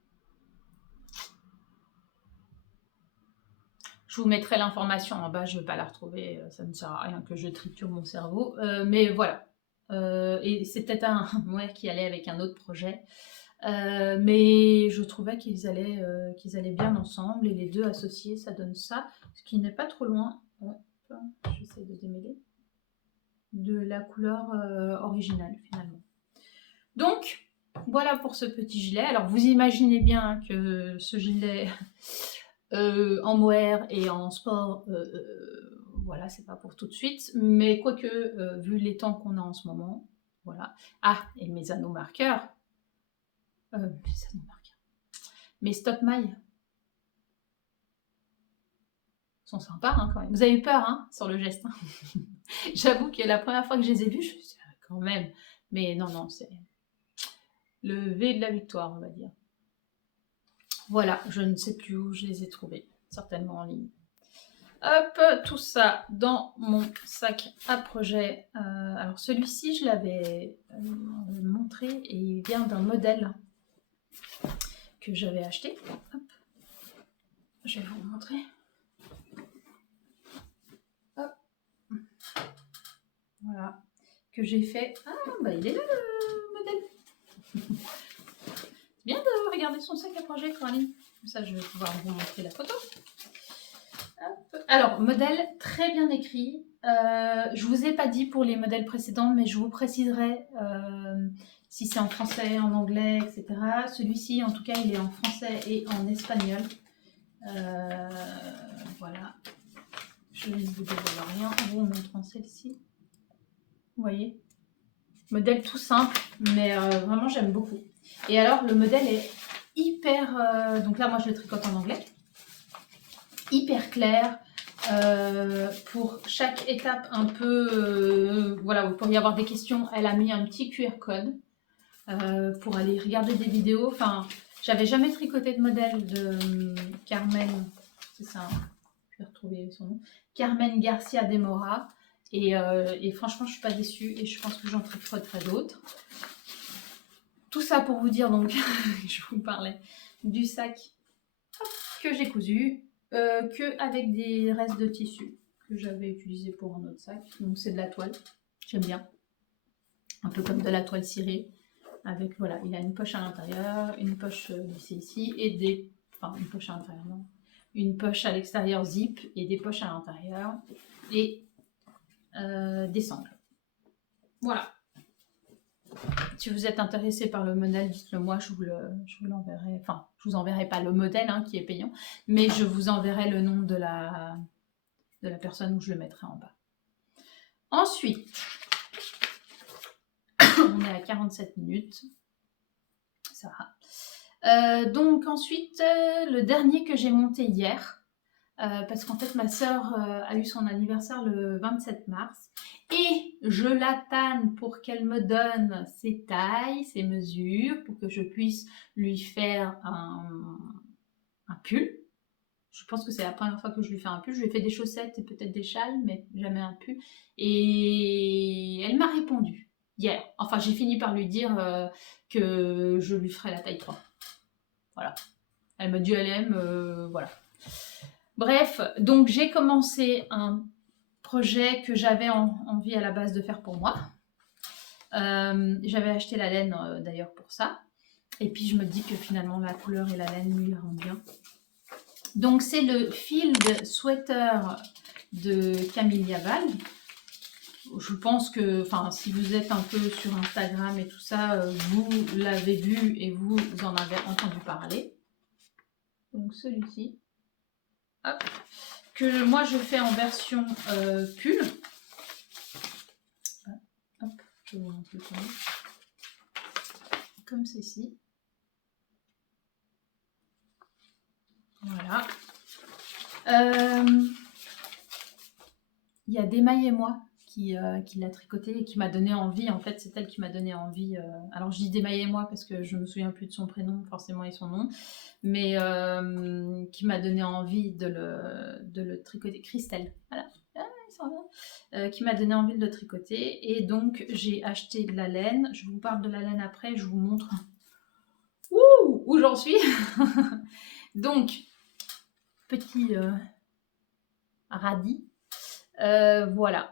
Je vous mettrai l'information en bas, je ne vais pas la retrouver, ça ne sert à rien que je triture mon cerveau. Mais voilà. Et c'était un mohair qui allait avec un autre projet. Mais je trouvais qu'ils allaient bien ensemble. Et les deux associés, ça donne ça. Ce qui n'est pas trop loin. J'essaie de démêler. De la couleur originale, finalement. Donc, voilà pour ce petit gilet. Alors, vous imaginez bien que ce gilet en mohair et en sport, voilà, c'est pas pour tout de suite. Mais quoique, vu les temps qu'on a en ce moment, voilà. Ah, et mes anneaux marqueurs. Mes stop mailles sont sympas hein, quand même. Vous avez eu peur hein, sur le geste. Hein. J'avoue que la première fois que je les ai vus, je me suis dit, quand même. Mais non, c'est le V de la victoire, on va dire. Voilà, je ne sais plus où je les ai trouvés, certainement en ligne. Hop, tout ça dans mon sac à projet. Alors celui-ci, je l'avais montré et il vient d'un modèle que j'avais acheté. Hop. Je vais vous montrer. Hop. Voilà, que j'ai fait. Ah, bah il est là le modèle. C'est bien de regarder son sac à projet, Coraline. Comme ça, je vais pouvoir vous montrer la photo. Hop. Alors, modèle très bien écrit. Je vous ai pas dit pour les modèles précédents, mais je vous préciserai si c'est en français, en anglais, etc. Celui-ci, en tout cas, il est en français et en espagnol. Voilà. Je ne vous dévoile rien en vous montrant celle-ci. Vous voyez, modèle tout simple, mais vraiment j'aime beaucoup. Et alors le modèle est hyper, donc là moi je le tricote en anglais, hyper clair, pour chaque étape un peu, voilà, où il pourrait y avoir des questions, elle a mis un petit QR code pour aller regarder des vidéos. Enfin, j'avais jamais tricoté de modèle de Carmen, c'est ça, hein, je vais retrouver son nom, Carmen Garcia de Mora. Et franchement, je suis pas déçue et je pense que j'en tricoterai d'autres. Tout ça pour vous dire donc, je vous parlais du sac que j'ai cousu, que avec des restes de tissu que j'avais utilisé pour un autre sac. Donc c'est de la toile, j'aime bien, un peu comme de la toile cirée. Avec voilà, il a une poche à l'intérieur, une poche glissée ici et des, enfin une poche à l'intérieur, non, une poche à l'extérieur zip et des poches à l'intérieur et des sangles. Voilà. Si vous êtes intéressé par le modèle, dites-le moi, je vous l'enverrai. Enfin, je vous enverrai pas le modèle hein, qui est payant, mais je vous enverrai le nom de la personne où je le mettrai en bas. Ensuite, on est à 47 minutes. Ça va. Donc ensuite, le dernier que j'ai monté hier, parce qu'en fait ma soeur a eu son anniversaire le 27 mars et je la tanne pour qu'elle me donne ses tailles, ses mesures pour que je puisse lui faire un pull. Je pense que c'est la première fois que je lui fais un pull. Je lui ai fait des chaussettes et peut-être des châles, mais jamais un pull. Et elle m'a répondu hier. Enfin, j'ai fini par lui dire que je lui ferai la taille 3. Voilà. Elle m'a dit elle aime, voilà. Bref, donc j'ai commencé un projet que j'avais envie à la base de faire pour moi. J'avais acheté la laine d'ailleurs pour ça. Et puis je me dis que finalement la couleur et la laine lui iront bien. Donc c'est le Field Sweater de Camille Yaval. Je pense que, enfin, si vous êtes un peu sur Instagram et tout ça, vous l'avez vu et vous en avez entendu parler. Donc celui-ci. Hop. Que moi je fais en version pull. Hop, je vous montre le premier. Comme ceci. Voilà. Il y a Desmailles et moi qui l'a tricoté et qui m'a donné envie. En fait, c'est elle qui m'a donné envie. Alors, je dis Desmailles et moi parce que je me souviens plus de son prénom, forcément, et son nom. Mais qui m'a donné envie de le tricoter. Christelle, voilà. Qui m'a donné envie de le tricoter. Et donc, j'ai acheté de la laine. Je vous parle de la laine après. Je vous montre où j'en suis. Donc, petit radis. Voilà.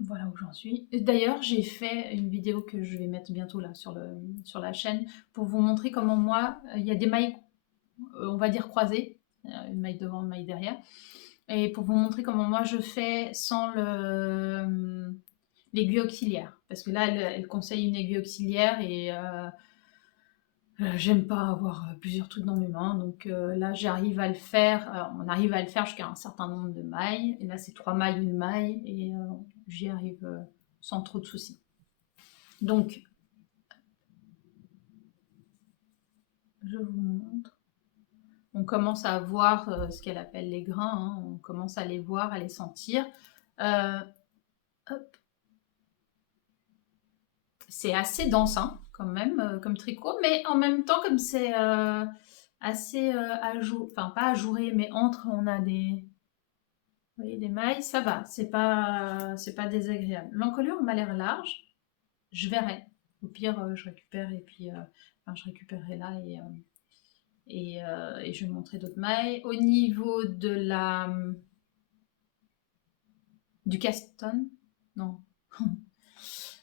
Voilà où j'en suis. D'ailleurs, j'ai fait une vidéo que je vais mettre bientôt là sur la chaîne pour vous montrer comment moi, il y a des mailles, on va dire croisées, une maille devant, une maille derrière, et pour vous montrer comment moi je fais sans l'aiguille auxiliaire. Parce que là, elle conseille une aiguille auxiliaire et j'aime pas avoir plusieurs trucs dans mes mains, donc là j'arrive à le faire, on arrive à le faire jusqu'à un certain nombre de mailles, et là c'est 3 mailles, une maille, et j'y arrive sans trop de soucis. Donc, je vous montre. On commence à voir ce qu'elle appelle les grains, hein. On commence à les voir, à les sentir. Hop. C'est assez dense, hein. quand même comme tricot, mais en même temps, comme c'est assez enfin pas ajouré, mais on a des, vous voyez, des mailles, ça va, c'est pas désagréable. L'encolure m'a l'air large, je verrai. Au pire, je récupère et puis enfin, je récupérerai là et je vais montrer d'autres mailles. Au niveau de du caston, non.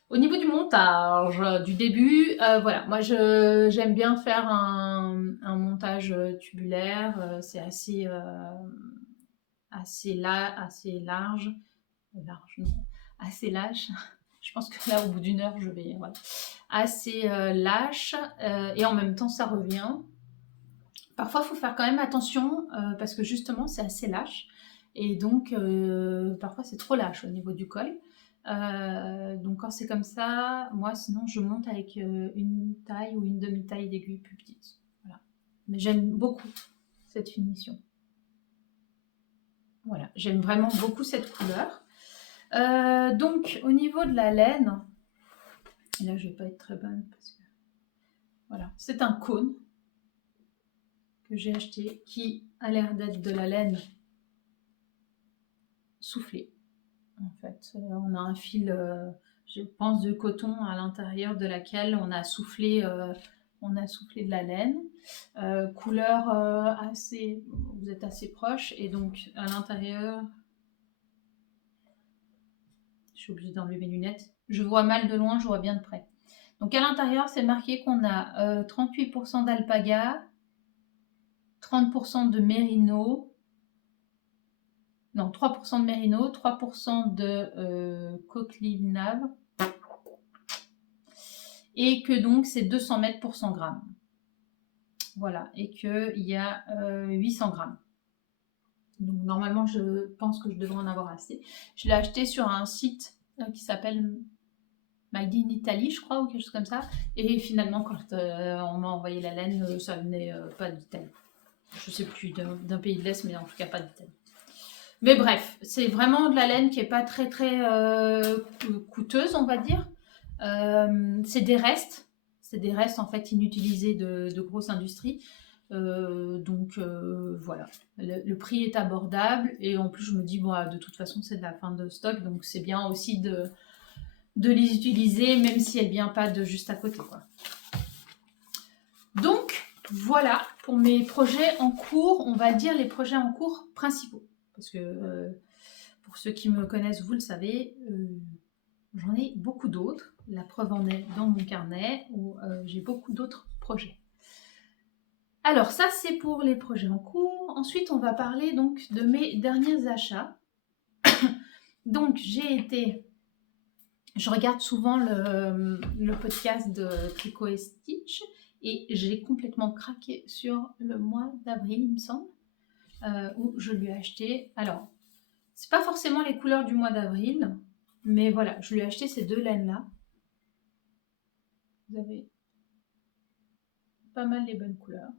Au niveau du montage, du début, voilà, moi j'aime bien faire un montage tubulaire, c'est assez large, non, assez lâche. Je pense que là, au bout d'une heure, je vais, ouais, assez lâche, et en même temps, ça revient. Parfois, il faut faire quand même attention parce que justement, c'est assez lâche. Et donc, parfois, c'est trop lâche au niveau du col. Donc, quand c'est comme ça, moi, sinon, je monte avec une taille ou une demi-taille d'aiguille plus petite. Voilà. Mais j'aime beaucoup cette finition. Voilà, j'aime vraiment beaucoup cette couleur. Donc, au niveau de la laine, et là, je vais pas être très bonne parce que voilà, c'est un cône que j'ai acheté qui a l'air d'être de la laine soufflée. En fait, on a un fil, je pense, de coton à l'intérieur de laquelle on a soufflé de la laine. Couleur assez, vous êtes assez proche, et donc à l'intérieur, je suis obligée d'enlever mes lunettes. Je vois mal de loin, je vois bien de près. Donc à l'intérieur, c'est marqué qu'on a 38% d'alpaga, 30% de mérino, non, 3% de mérino, 3% de coquelicot, et que donc c'est 200 mètres pour 100 grammes. Voilà, et qu'il y a 800 grammes. Donc normalement, je pense que je devrais en avoir assez. Je l'ai acheté sur un site qui s'appelle Made in Italy, je crois, ou quelque chose comme ça. Et finalement, quand on m'a envoyé la laine, ça venait pas d'Italie. Je sais plus, d'un pays de l'Est, mais en tout cas pas d'Italie. Mais bref, c'est vraiment de la laine qui est pas très très coûteuse, on va dire. C'est des restes en fait inutilisés de grosses industries. Donc voilà, le prix est abordable, et en plus je me dis bon, de toute façon c'est de la fin de stock, donc c'est bien aussi de les utiliser même si elle vient pas de juste à côté, quoi. Donc voilà pour mes projets en cours, on va dire les projets en cours principaux, parce que pour ceux qui me connaissent, vous le savez, j'en ai beaucoup d'autres. La preuve en est dans mon carnet où j'ai beaucoup d'autres projets. Alors ça, c'est pour les projets en cours. Ensuite, on va parler donc de mes derniers achats. Donc je regarde souvent le podcast de Tricot et Stitch, et j'ai complètement craqué sur le mois d'avril, il me semble, où je lui ai acheté. Alors, c'est pas forcément les couleurs du mois d'avril, mais voilà, je lui ai acheté ces deux laines-là. Vous avez pas mal les bonnes couleurs.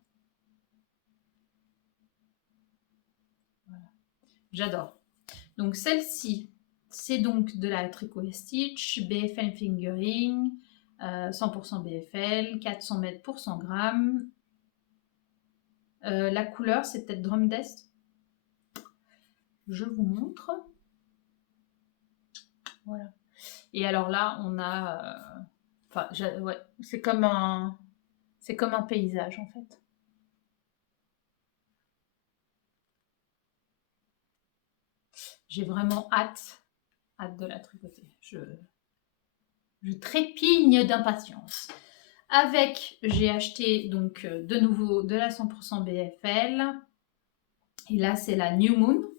Voilà. J'adore. Donc celle-ci, c'est donc de la Tricot et Stitch, BFL Fingering, 100% BFL, 400 mètres pour 100 grammes. La couleur, c'est peut-être Drum Dest. Je vous montre. Voilà. Et alors là, on a... Enfin, ouais, c'est comme un paysage, en fait. J'ai vraiment hâte de la tricoter. Je trépigne d'impatience. Avec, j'ai acheté donc de nouveau de la 100% BFL. Et là, c'est la New Moon.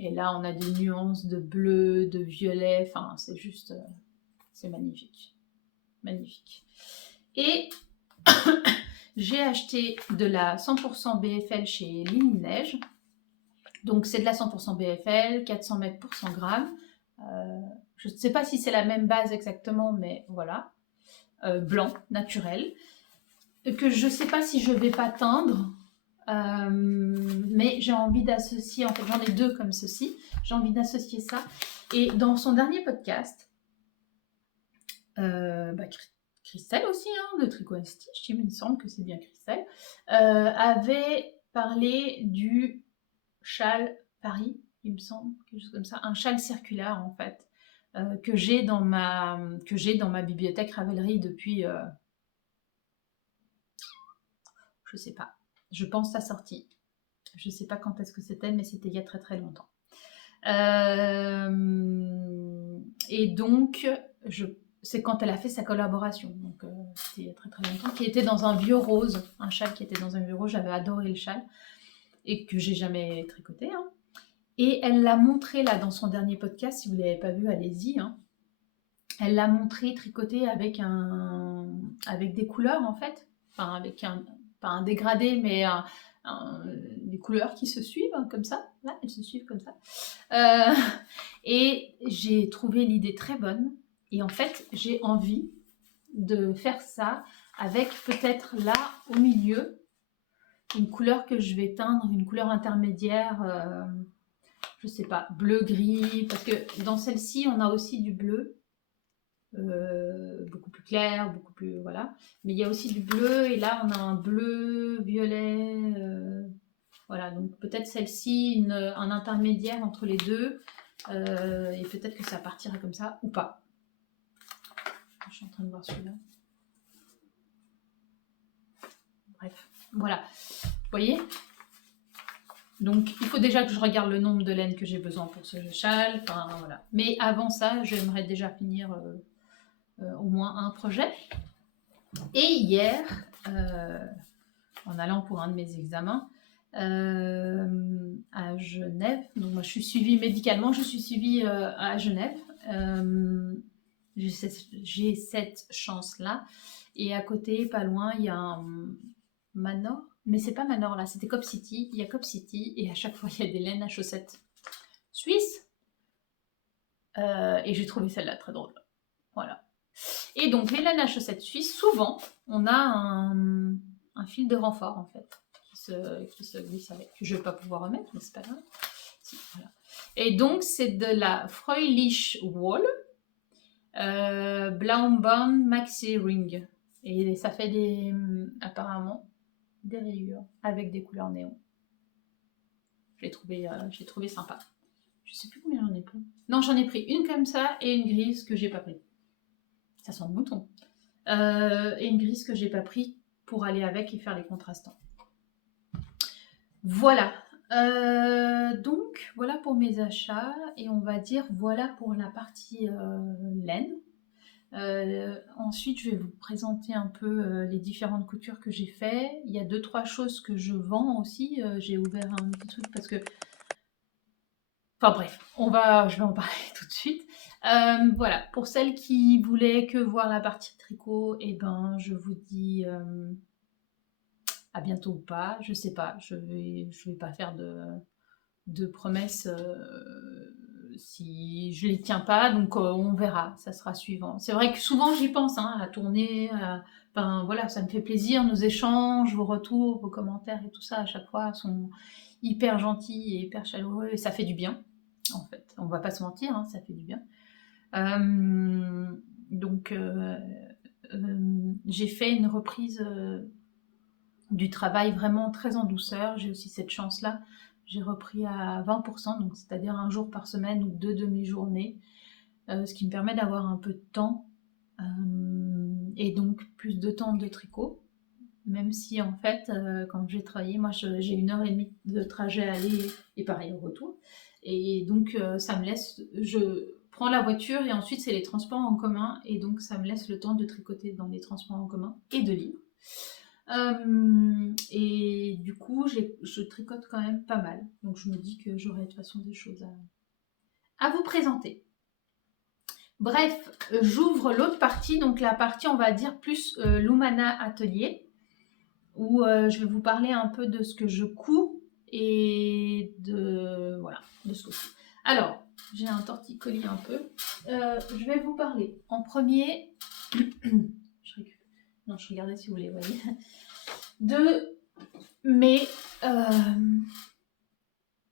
Et là, on a des nuances de bleu, de violet. Enfin, c'est juste... c'est magnifique. Magnifique. Et j'ai acheté de la 100% BFL chez Ligne Neige. Donc, c'est de la 100% BFL, 400 mètres pour 100 grammes. Je ne sais pas si c'est la même base exactement, mais voilà. Blanc, naturel. Que je ne sais pas si je ne vais pas teindre. mais j'ai envie d'associer, en fait j'en ai 2 comme ceci, j'ai envie d'associer ça. Et dans son dernier podcast, Christelle aussi, hein, de Tricot & Stitch, il me semble que c'est bien Christelle, avait parlé du châle Paris, il me semble, quelque chose comme ça, un châle circulaire en fait, que j'ai dans ma bibliothèque Ravelry depuis, je sais pas, je pense sa sortie. Je sais pas quand est-ce que c'était, mais c'était il y a très très longtemps. Et donc, c'est quand elle a fait sa collaboration, donc c'était il y a très très longtemps, qui était dans un vieux rose, un châle qui était dans un vieux rose, j'avais adoré le châle, et que j'ai jamais tricoté, hein. Et elle l'a montré là dans son dernier podcast, si vous ne l'avez pas vu, allez-y, hein. Elle l'a montré tricoté avec des couleurs en fait, enfin avec pas un dégradé, mais des couleurs qui se suivent hein, comme ça, là elles se suivent comme ça. Et j'ai trouvé l'idée très bonne, et en fait j'ai envie de faire ça avec peut-être là au milieu une couleur que je vais teindre, une couleur intermédiaire, je sais pas, bleu-gris, parce que dans celle-ci on a aussi du bleu, beaucoup plus clair, beaucoup plus, voilà, mais il y a aussi du bleu, et là on a un bleu, violet, voilà, donc peut-être celle-ci, un intermédiaire entre les deux, et peut-être que ça partira comme ça, ou pas. Je suis en train de voir celui-là. Bref, voilà. Vous voyez ? Donc, il faut déjà que je regarde le nombre de laines que j'ai besoin pour ce châle, enfin, voilà. Mais avant ça, j'aimerais déjà finir au moins un projet. Et hier, en allant pour un de mes examens, à Genève, donc moi je suis suivie médicalement, je suis suivie à Genève, j'ai cette chance-là, et à côté, pas loin, il y a un Manor, mais c'est pas Manor là, c'était Cop City, il y a Cop City, et à chaque fois il y a des laines à chaussettes suisses, et j'ai trouvé celle-là très drôle, voilà. Et donc les laines à chaussettes suisses, souvent, on a un fil de renfort en fait, qui se glisse avec. Je ne vais pas pouvoir remettre, mais c'est pas grave. Si, voilà. Et donc c'est de la Freilich Wool Blaumbahn Maxi Ring. Et ça fait apparemment des rayures avec des couleurs néon. J'ai trouvé sympa. Je sais plus combien j'en ai pris. Non, j'en ai pris une comme ça et une grise que j'ai pas pris. Ça sent le mouton. Et une grise que j'ai pas pris pour aller avec et faire les contrastants. Voilà. Donc, voilà pour mes achats. Et on va dire voilà pour la partie laine. Ensuite, je vais vous présenter un peu les différentes coutures que j'ai fait. Il y a 2-3 choses que je vends aussi. J'ai ouvert un petit truc parce que... Enfin bref, je vais en parler tout de suite. Voilà, pour celles qui voulaient que voir la partie tricot, et ben je vous dis à bientôt ou pas, je sais pas, je vais pas faire de promesses si je les tiens pas, donc on verra, ça sera suivant. C'est vrai que souvent j'y pense, hein, à la tournée, enfin voilà, ça me fait plaisir, nos échanges, vos retours, vos commentaires et tout ça à chaque fois sont hyper gentils et hyper chaleureux, et ça fait du bien. En fait, on va pas se mentir, hein, ça fait du bien. Donc, j'ai fait une reprise du travail vraiment très en douceur. J'ai aussi cette chance-là. J'ai repris à 20%, donc c'est-à-dire un jour par semaine ou 2 demi-journées, ce qui me permet d'avoir un peu de temps et donc plus de temps de tricot. Même si en fait, quand j'ai travaillé, moi j'ai 1h30 de trajet à aller et pareil au retour. Et donc ça me laisse, je prends la voiture et ensuite c'est les transports en commun, et donc ça me laisse le temps de tricoter dans les transports en commun et de lire. Et du coup je tricote quand même pas mal, donc je me dis que j'aurai de toute façon des choses à vous présenter. Bref, j'ouvre l'autre partie, donc la partie on va dire plus Lumana Atelier, où je vais vous parler un peu de ce que je couds et de ce que je couds. Alors, j'ai un torticolis un peu. Je vais vous parler en premier, je regardais si vous les voyez, de mais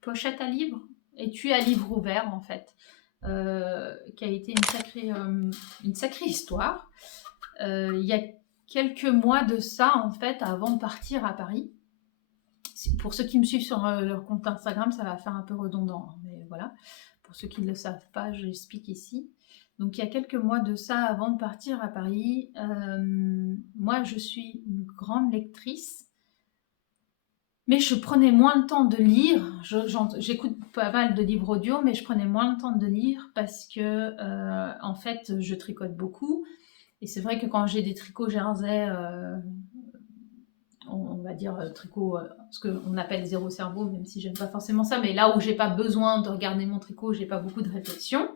pochette à livre, étui à livre ouvert en fait, qui a été une sacrée histoire. Il y a quelques mois de ça en fait, avant de partir à Paris. Pour ceux qui me suivent sur leur compte Instagram, ça va faire un peu redondant, hein, mais voilà. Pour ceux qui ne le savent pas, j'explique ici. Donc il y a quelques mois de ça, avant de partir à Paris, moi je suis une grande lectrice, mais je prenais moins le temps de lire. J'écoute pas mal de livres audio, mais je prenais moins le temps de lire parce que en fait je tricote beaucoup. Et c'est vrai que quand j'ai des tricots jersey, on va dire tricot, ce qu'on appelle zéro cerveau, même si j'aime pas forcément ça, mais là où j'ai pas besoin de regarder mon tricot, j'ai pas beaucoup de réflexion,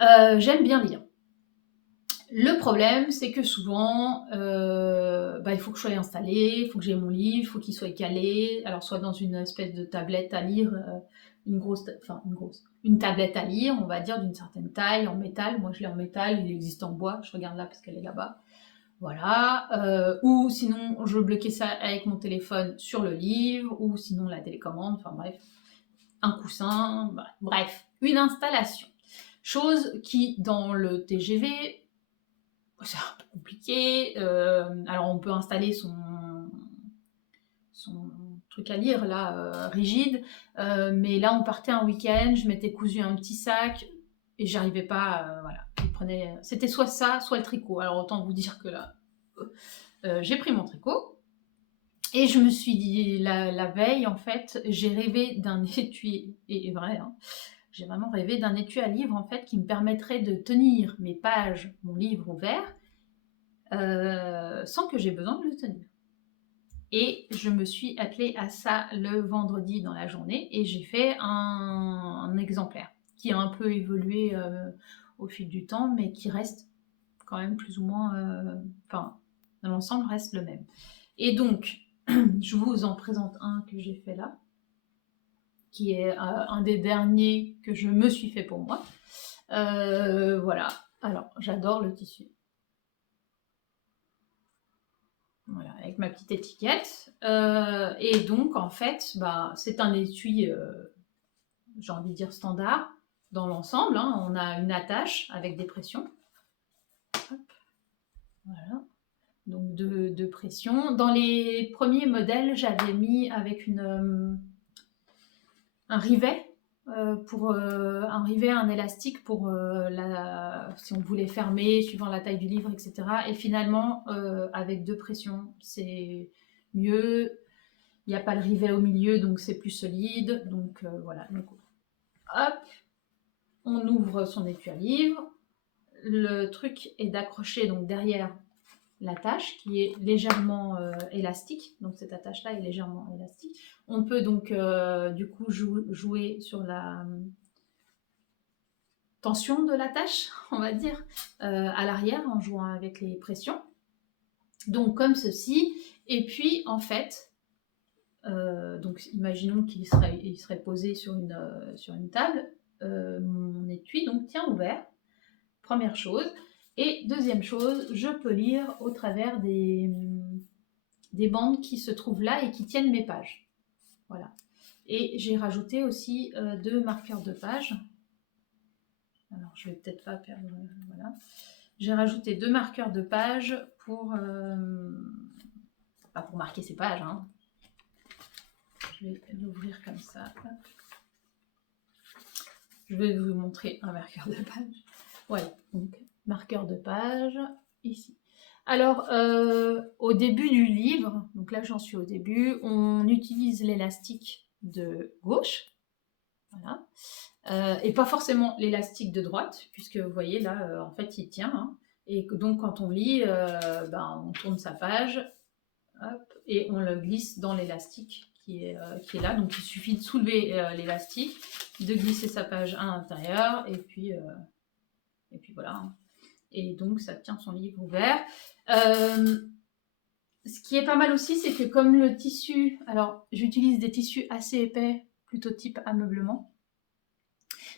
j'aime bien lire. Le problème, c'est que souvent, il faut que je sois installée, il faut que j'ai mon livre, il faut qu'il soit calé, alors soit dans une espèce de tablette à lire, une tablette à lire, on va dire, d'une certaine taille, en métal. Moi, je l'ai en métal, il existe en bois, je regarde là parce qu'elle est là-bas. Voilà, ou sinon je bloquais ça avec mon téléphone sur le livre, ou sinon la télécommande, enfin bref, un coussin, bref, une installation. Chose qui, dans le TGV, c'est un peu compliqué. Alors on peut installer son truc à lire là, rigide, mais là on partait un week-end, je m'étais cousu un petit sac, et j'arrivais pas, voilà. C'était soit ça, soit le tricot. Alors autant vous dire que là, j'ai pris mon tricot, et je me suis dit, la veille, en fait, j'ai rêvé d'un étui, et vrai, hein, j'ai vraiment rêvé d'un étui à livre, en fait, qui me permettrait de tenir mes pages, mon livre ouvert, sans que j'ai besoin de le tenir. Et je me suis attelée à ça le vendredi dans la journée, et j'ai fait un exemplaire qui a un peu évolué au fil du temps, mais qui reste quand même plus ou moins, dans l'ensemble reste le même. Et donc, je vous en présente un que j'ai fait là, qui est un des derniers que je me suis fait pour moi. Voilà, alors j'adore le tissu. Voilà, avec ma petite étiquette. Et donc, en fait, c'est un étui, j'ai envie de dire standard, dans l'ensemble. Hein. On a une attache avec des pressions. Hop. Voilà. Donc, de pression. Dans les premiers modèles, j'avais mis avec un rivet. Un rivet, un élastique pour si on voulait fermer, suivant la taille du livre, etc. Et finalement, avec 2 pressions, c'est mieux. Il n'y a pas le rivet au milieu, donc c'est plus solide. Donc voilà. Donc, hop, on ouvre son étui à livre. Le truc est d'accrocher donc derrière l'attache qui est légèrement élastique, donc cette attache là est légèrement élastique. On peut donc du coup jouer sur la tension de l'attache, on va dire, à l'arrière en jouant avec les pressions, donc comme ceci. Et puis en fait, donc imaginons qu'il serait posé sur une table, mon étui donc tient ouvert, première chose. Et deuxième chose, je peux lire au travers des bandes qui se trouvent là et qui tiennent mes pages. Voilà. Et j'ai rajouté aussi 2 marqueurs de page. Alors, je vais peut-être pas perdre... voilà. J'ai rajouté 2 marqueurs de page pour marquer ces pages. Hein. Je vais l'ouvrir comme ça. Hop. Je vais vous montrer un marqueur de page. Voilà, donc marqueur de page, ici. Alors, au début du livre, donc là j'en suis au début, on utilise l'élastique de gauche, voilà, et pas forcément l'élastique de droite, puisque vous voyez là, en fait il tient, hein, et donc quand on lit, on tourne sa page, hop, et on le glisse dans l'élastique qui est là, donc il suffit de soulever l'élastique, de glisser sa page à l'intérieur, et puis voilà, hein. Et donc ça tient son livre ouvert. Ce qui est pas mal aussi, c'est que comme le tissu, alors j'utilise des tissus assez épais, plutôt type ameublement,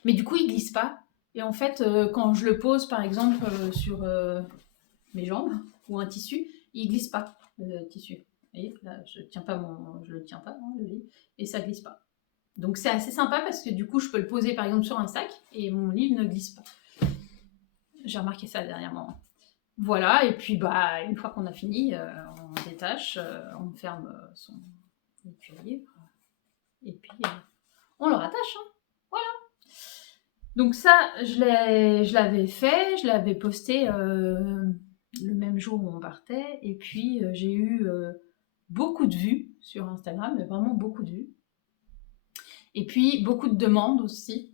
mais du coup il glisse pas. Et en fait, quand je le pose par exemple sur mes jambes ou un tissu, il glisse pas le tissu. voyez, là, je le tiens pas, hein, le livre, et ça glisse pas. Donc c'est assez sympa parce que du coup, je peux le poser par exemple sur un sac et mon livre ne glisse pas. J'ai remarqué ça dernièrement. Voilà, et puis bah, une fois qu'on a fini, on détache, on ferme son livre, et puis on le rattache. Hein. Voilà. Donc ça, je l'avais fait, je l'avais posté le même jour où on partait, et puis j'ai eu beaucoup de vues sur Instagram, mais vraiment beaucoup de vues. Et puis beaucoup de demandes aussi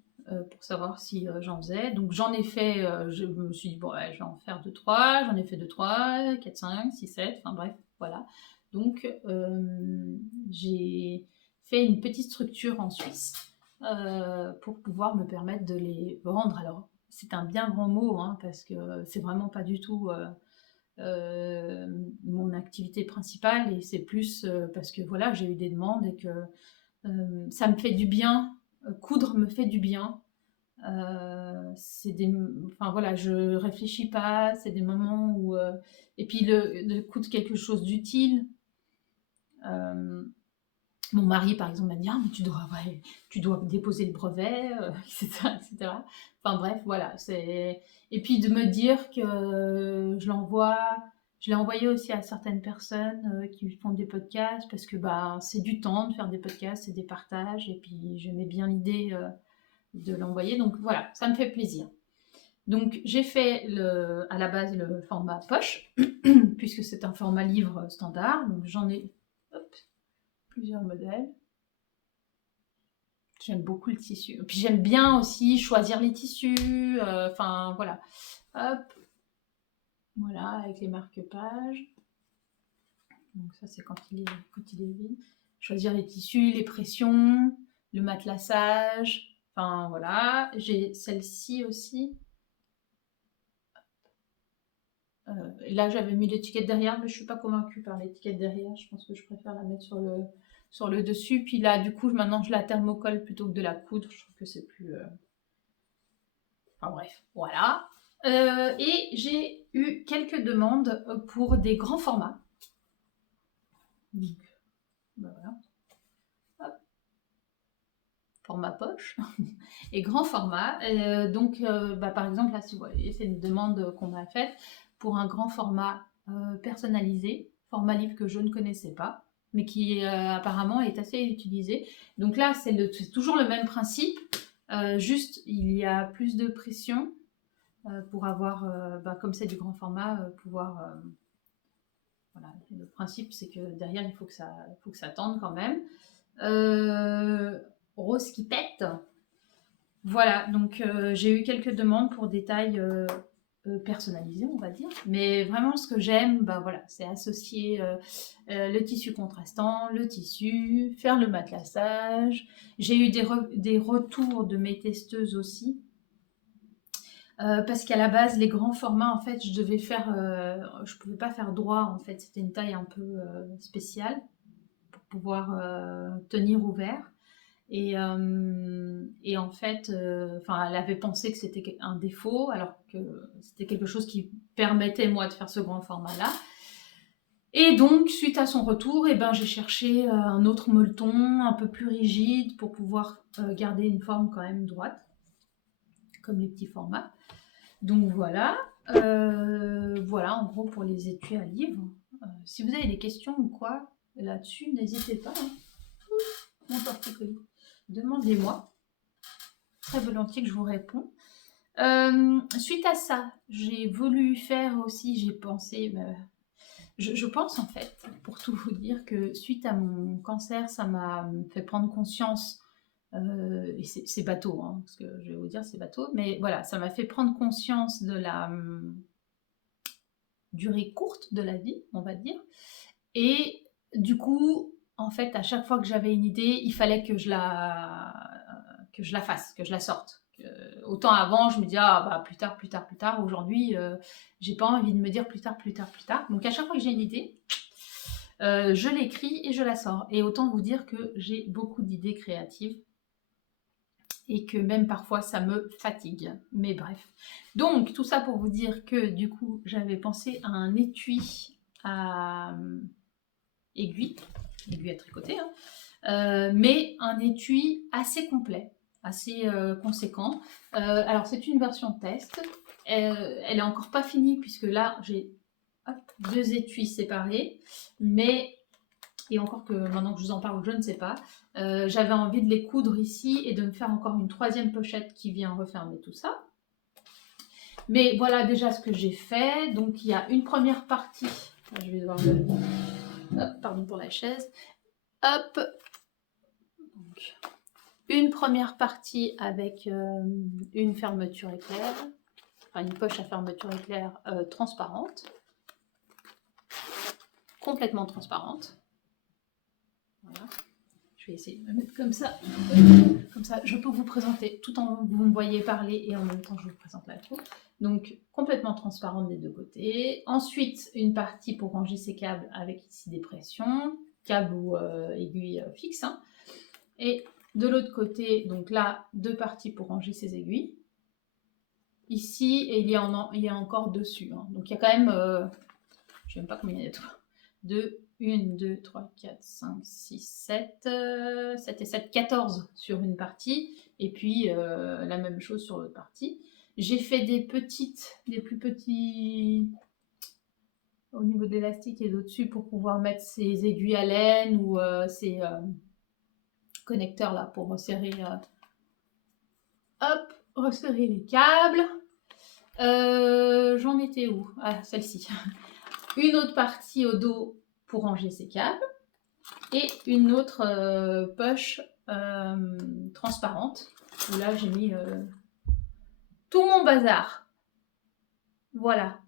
pour savoir si j'en faisais. Donc j'en ai fait, je me suis dit, bon, ouais, je vais en faire 2-3, j'en ai fait 2-3, 4, 5, 6, 7, enfin bref, voilà. Donc j'ai fait une petite structure en Suisse pour pouvoir me permettre de les vendre. Alors c'est un bien grand mot, hein, parce que c'est vraiment pas du tout mon activité principale, et c'est plus parce que voilà, j'ai eu des demandes et que ça me fait du bien, coudre me fait du bien. Enfin voilà, je réfléchis pas, c'est des moments où et puis de coudre quelque chose d'utile. Mon mari par exemple m'a dit, ah mais tu dois déposer le brevet, etc., etc. Enfin bref, voilà, et puis de me dire que je l'ai envoyé aussi à certaines personnes qui font des podcasts, parce que bah, c'est du temps de faire des podcasts, c'est des partages, et puis j'aimais bien l'idée de l'envoyer. Donc voilà, ça me fait plaisir. Donc j'ai fait à la base le format poche, puisque c'est un format livre standard. Donc j'en ai plusieurs modèles. J'aime beaucoup le tissu. Puis j'aime bien aussi choisir les tissus. Enfin voilà. Hop. Voilà, avec les marque-pages. Donc ça c'est quand il est vide. Choisir les tissus, les pressions, le matelassage. Enfin voilà. J'ai celle-ci aussi. Là j'avais mis l'étiquette derrière, mais je suis pas convaincue par l'étiquette derrière. Je pense que je préfère la mettre sur le dessus. Puis là du coup maintenant je la thermocolle plutôt que de la coudre. Je trouve que c'est plus... Enfin bref, voilà. Et j'ai eu quelques demandes pour des grands formats. Donc, ben voilà. Hop. Format poche et grand format. Donc, par exemple, là, si vous voyez, c'est une demande qu'on m'a faite pour un grand format personnalisé, format livre que je ne connaissais pas, mais qui apparemment est assez utilisé. Donc là, c'est toujours le même principe, juste il y a plus de pression pour avoir, comme c'est du grand format, pouvoir... voilà. Le principe, c'est que derrière, il faut que ça tende quand même. Rose qui pète. Voilà, donc j'ai eu quelques demandes pour des tailles personnalisées, on va dire. Mais vraiment, ce que j'aime, voilà, c'est associer le tissu contrastant, le tissu, faire le matelassage. J'ai eu des retours de mes testeuses aussi. Parce qu'à la base, les grands formats, en fait, je pouvais pas faire droit, en fait, c'était une taille un peu spéciale pour pouvoir tenir ouvert. Et en fait, elle avait pensé que c'était un défaut, alors que c'était quelque chose qui permettait, moi, de faire ce grand format-là. Et donc, suite à son retour, j'ai cherché un autre molleton, un peu plus rigide, pour pouvoir garder une forme quand même droite, comme les petits formats. Donc voilà, voilà en gros pour les étuis à livres. Si vous avez des questions ou quoi là-dessus, n'hésitez pas. Hein. Mon torticolis, demandez-moi. Très volontiers que je vous réponds. Suite à ça, j'ai voulu faire aussi, j'ai pensé, je pense en fait, pour tout vous dire, que suite à mon cancer, ça m'a fait prendre conscience. Et c'est bateau, hein, ce que je vais vous dire, c'est bateau, mais voilà, ça m'a fait prendre conscience de la durée courte de la vie, on va dire. Et du coup, en fait, à chaque fois que j'avais une idée, il fallait que je la fasse, que je la sorte. Autant avant, je me disais, plus tard, plus tard, plus tard. Aujourd'hui, j'ai pas envie de me dire plus tard, plus tard, plus tard. Donc à chaque fois que j'ai une idée, je l'écris et je la sors. Et autant vous dire que j'ai beaucoup d'idées créatives et que même parfois ça me fatigue. Mais bref. Donc tout ça pour vous dire que du coup j'avais pensé à un étui à aiguille à tricoter, hein, mais un étui assez complet, assez conséquent. Alors c'est une version test, elle est encore pas finie puisque là j'ai 2 étuis séparés, mais et encore que maintenant que je vous en parle, je ne sais pas. J'avais envie de les coudre ici et de me faire encore une 3e pochette qui vient refermer tout ça. Mais voilà déjà ce que j'ai fait. Donc il y a une première partie. Je vais devoir le... Hop, pardon pour la chaise. Hop. Donc, une première partie avec une fermeture éclair. Enfin une poche à fermeture éclair transparente. Complètement transparente. Voilà. Je vais essayer de me mettre comme ça. Comme ça, je peux vous présenter tout en vous me voyez parler et en même temps je vous présente la troupe. Donc complètement transparente des 2 côtés. Ensuite, une partie pour ranger ses câbles avec ici des pressions, câbles ou aiguilles fixes. Hein. Et de l'autre côté, donc là, 2 parties pour ranger ses aiguilles. Ici, et il y a encore dessus. Hein. Donc il y a quand même, je ne sais même pas combien il y a de tout. 1, 2, 3, 4, 5, 6, 7, 7 et 7, 14 sur une partie, et puis la même chose sur l'autre partie. J'ai fait des plus petits au niveau de l'élastique et d'au-dessus pour pouvoir mettre ces aiguilles à laine ou ces connecteurs là pour resserrer, resserrer les câbles. J'en étais où? Ah, celle-ci. Une autre partie au dos pour ranger ses câbles et une autre poche transparente où là j'ai mis tout mon bazar. Voilà.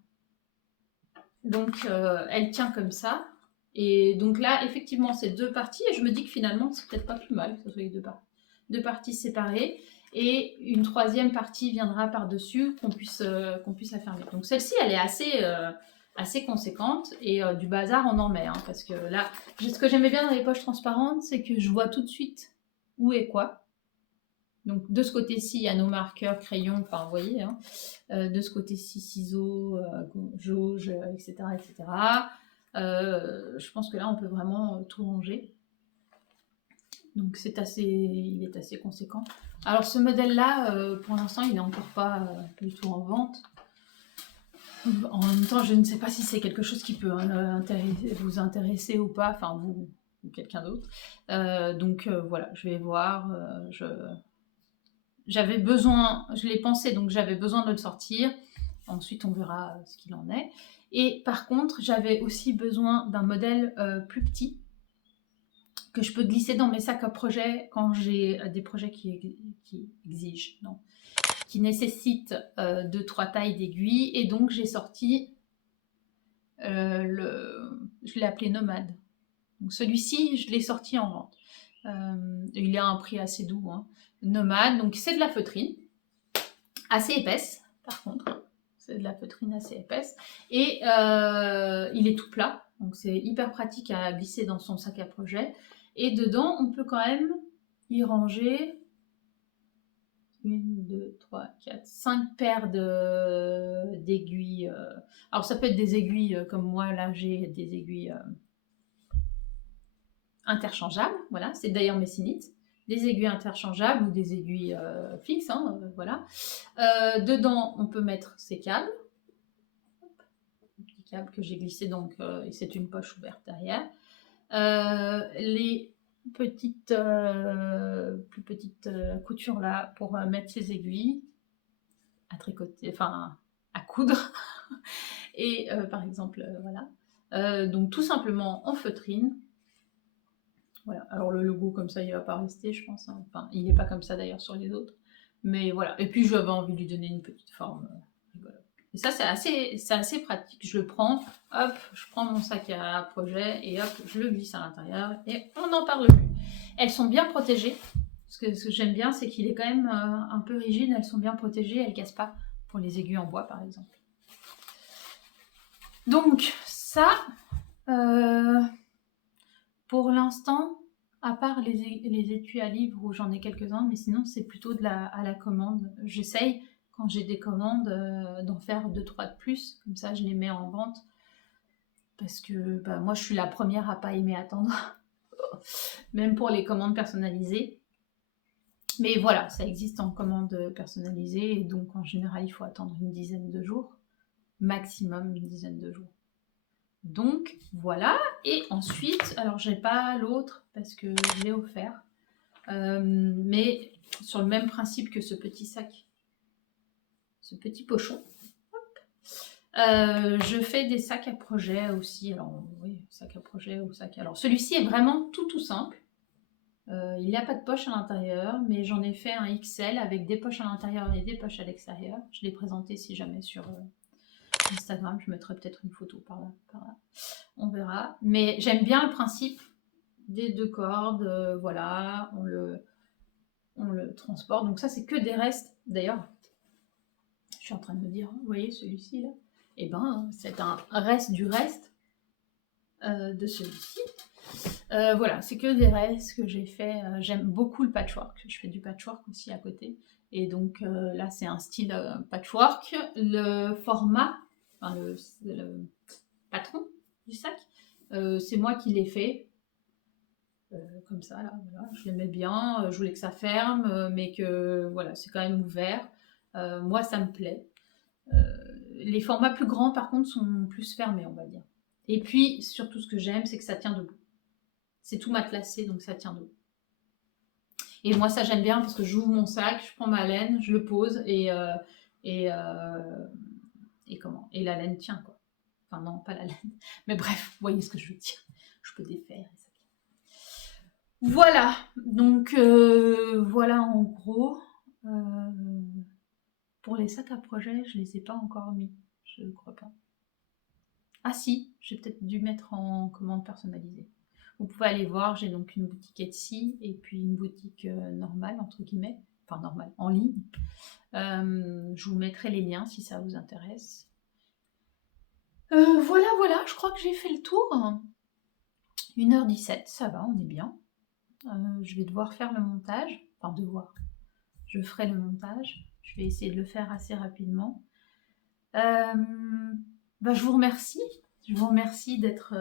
Donc elle tient comme ça. Et donc là, effectivement, c'est 2 parties. Et je me dis que finalement, c'est peut-être pas plus mal que ce soit les 2 parties séparées. Et une 3e partie viendra par-dessus qu'on puisse la fermer. Donc celle-ci, elle est assez conséquente. Et du bazar, on en met. Hein, parce que là, ce que j'aimais bien dans les poches transparentes, c'est que je vois tout de suite où est quoi. Donc de ce côté-ci, il y a nos marqueurs, crayons, enfin vous voyez. Hein, de ce côté-ci, ciseaux, jauge, etc. etc. Je pense que là, on peut vraiment tout ranger. Donc il est assez conséquent. Alors ce modèle-là, pour l'instant, il n'est encore pas du tout en vente. En même temps, je ne sais pas si c'est quelque chose qui peut vous intéresser ou pas, enfin vous ou quelqu'un d'autre. Donc voilà, je vais voir. J'avais besoin, je l'ai pensé, donc j'avais besoin de le sortir. Ensuite, on verra ce qu'il en est. Et par contre, j'avais aussi besoin d'un modèle plus petit que je peux glisser dans mes sacs à projet quand j'ai des projets qui exigent, non, qui nécessitent 2-3 tailles d'aiguilles. Et donc, j'ai sorti je l'ai appelé Nomade. Donc celui-ci, je l'ai sorti en vente. Il a un prix assez doux. Hein. Nomade, donc c'est de la feutrine, assez épaisse par contre. C'est de la feutrine assez épaisse. Et il est tout plat, donc c'est hyper pratique à glisser dans son sac à projet. Et dedans, on peut quand même y ranger 1, 2, 3, 4, 5 paires d'aiguilles. Alors ça peut être des aiguilles comme moi, là j'ai des aiguilles interchangeables. Voilà, c'est d'ailleurs Messinite. Des aiguilles interchangeables ou des aiguilles fixes. Hein, voilà. Dedans, on peut mettre ces câbles. Petit câble que j'ai glissé, donc c'est une poche ouverte derrière. Les petites, plus petites coutures là pour mettre ces aiguilles à tricoter, enfin à coudre. Et par exemple, voilà. Donc tout simplement en feutrine. Voilà. Alors le logo comme ça, il va pas rester, je pense. Hein. Enfin, il n'est pas comme ça d'ailleurs sur les autres. Mais voilà. Et puis j'avais envie de lui donner une petite forme. Voilà. Et ça, c'est assez pratique. Je le prends, hop, je prends mon sac à projet et hop, je le glisse à l'intérieur et on n'en parle plus. Elles sont bien protégées. Ce que j'aime bien, c'est qu'il est quand même un peu rigide. Elles sont bien protégées, elles ne cassent pas pour les aiguilles en bois, par exemple. Donc, ça, pour l'instant, à part les étuis à livres où j'en ai quelques-uns, mais sinon, c'est plutôt à la commande. J'essaye, quand j'ai des commandes, d'en faire 2-3 de plus. Comme ça, je les mets en vente. parce que bah, moi je suis la première à pas aimer attendre, même pour les commandes personnalisées. Mais voilà, ça existe en commande personnalisée, et donc en général il faut attendre une dizaine de jours, maximum une dizaine de jours. Donc voilà, et ensuite, alors j'ai pas l'autre parce que je l'ai offert, mais sur le même principe que ce petit sac, ce petit pochon. Je fais des sacs à projet aussi. Alors oui, sac à projet ou sac. Alors celui-ci est vraiment tout simple. Il n'y a pas de poche à l'intérieur, mais j'en ai fait un XL avec des poches à l'intérieur et des poches à l'extérieur. Je l'ai présenté si jamais sur Instagram. Je mettrai peut-être une photo par là, on verra. Mais j'aime bien le principe des 2 cordes. Voilà, on le transporte. Donc ça, c'est que des restes. D'ailleurs, je suis en train de me dire, vous voyez celui-ci là, et ben c'est un reste du reste de celui-ci. Voilà, c'est que des restes que j'ai fait. J'aime beaucoup le patchwork. Je fais du patchwork aussi à côté. Et donc là, c'est un style patchwork. Le format, enfin le patron du sac, c'est moi qui l'ai fait. Comme ça, là, voilà. Je l'aimais bien. Je voulais que ça ferme, mais que voilà, c'est quand même ouvert. Moi, ça me plaît. Les formats plus grands, par contre, sont plus fermés, on va dire. Et puis, surtout, ce que j'aime, c'est que ça tient debout. C'est tout matelassé, donc ça tient debout. Et moi, ça, j'aime bien parce que j'ouvre mon sac, je prends ma laine, je le pose et comment? Et la laine tient, quoi. Enfin, non, pas la laine. Mais bref, vous voyez ce que je veux dire. Je peux défaire. Voilà. Donc, voilà en gros. Pour les sacs à projet, je les ai pas encore mis. Je ne crois pas. Ah si, j'ai peut-être dû mettre en commande personnalisée. Vous pouvez aller voir, j'ai donc une boutique Etsy et puis une boutique normale, entre guillemets, enfin normale, en ligne. Je vous mettrai les liens si ça vous intéresse. Voilà, je crois que j'ai fait le tour. 1h17, ça va, on est bien. Je vais devoir faire le montage. Enfin, je ferai le montage. Je vais essayer de le faire assez rapidement. Je vous remercie. Je vous remercie d'être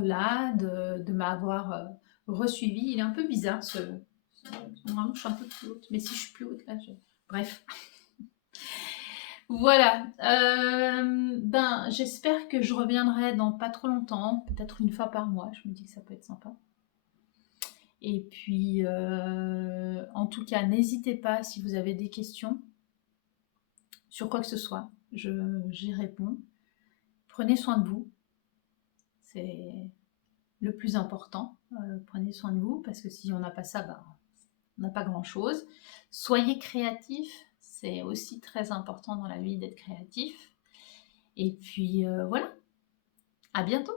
là, de m'avoir resuivi. Il est un peu bizarre normalement, je suis un peu plus haute, mais si je suis plus haute là, bref. Voilà. J'espère que je reviendrai dans pas trop longtemps, peut-être une fois par mois. Je me dis que ça peut être sympa. Et puis, en tout cas, n'hésitez pas si vous avez des questions sur quoi que ce soit. J'y réponds. Prenez soin de vous. C'est le plus important. Prenez soin de vous parce que si on n'a pas ça, on n'a pas grand-chose. Soyez créatifs. C'est aussi très important dans la vie d'être créatif. Et puis voilà. À bientôt.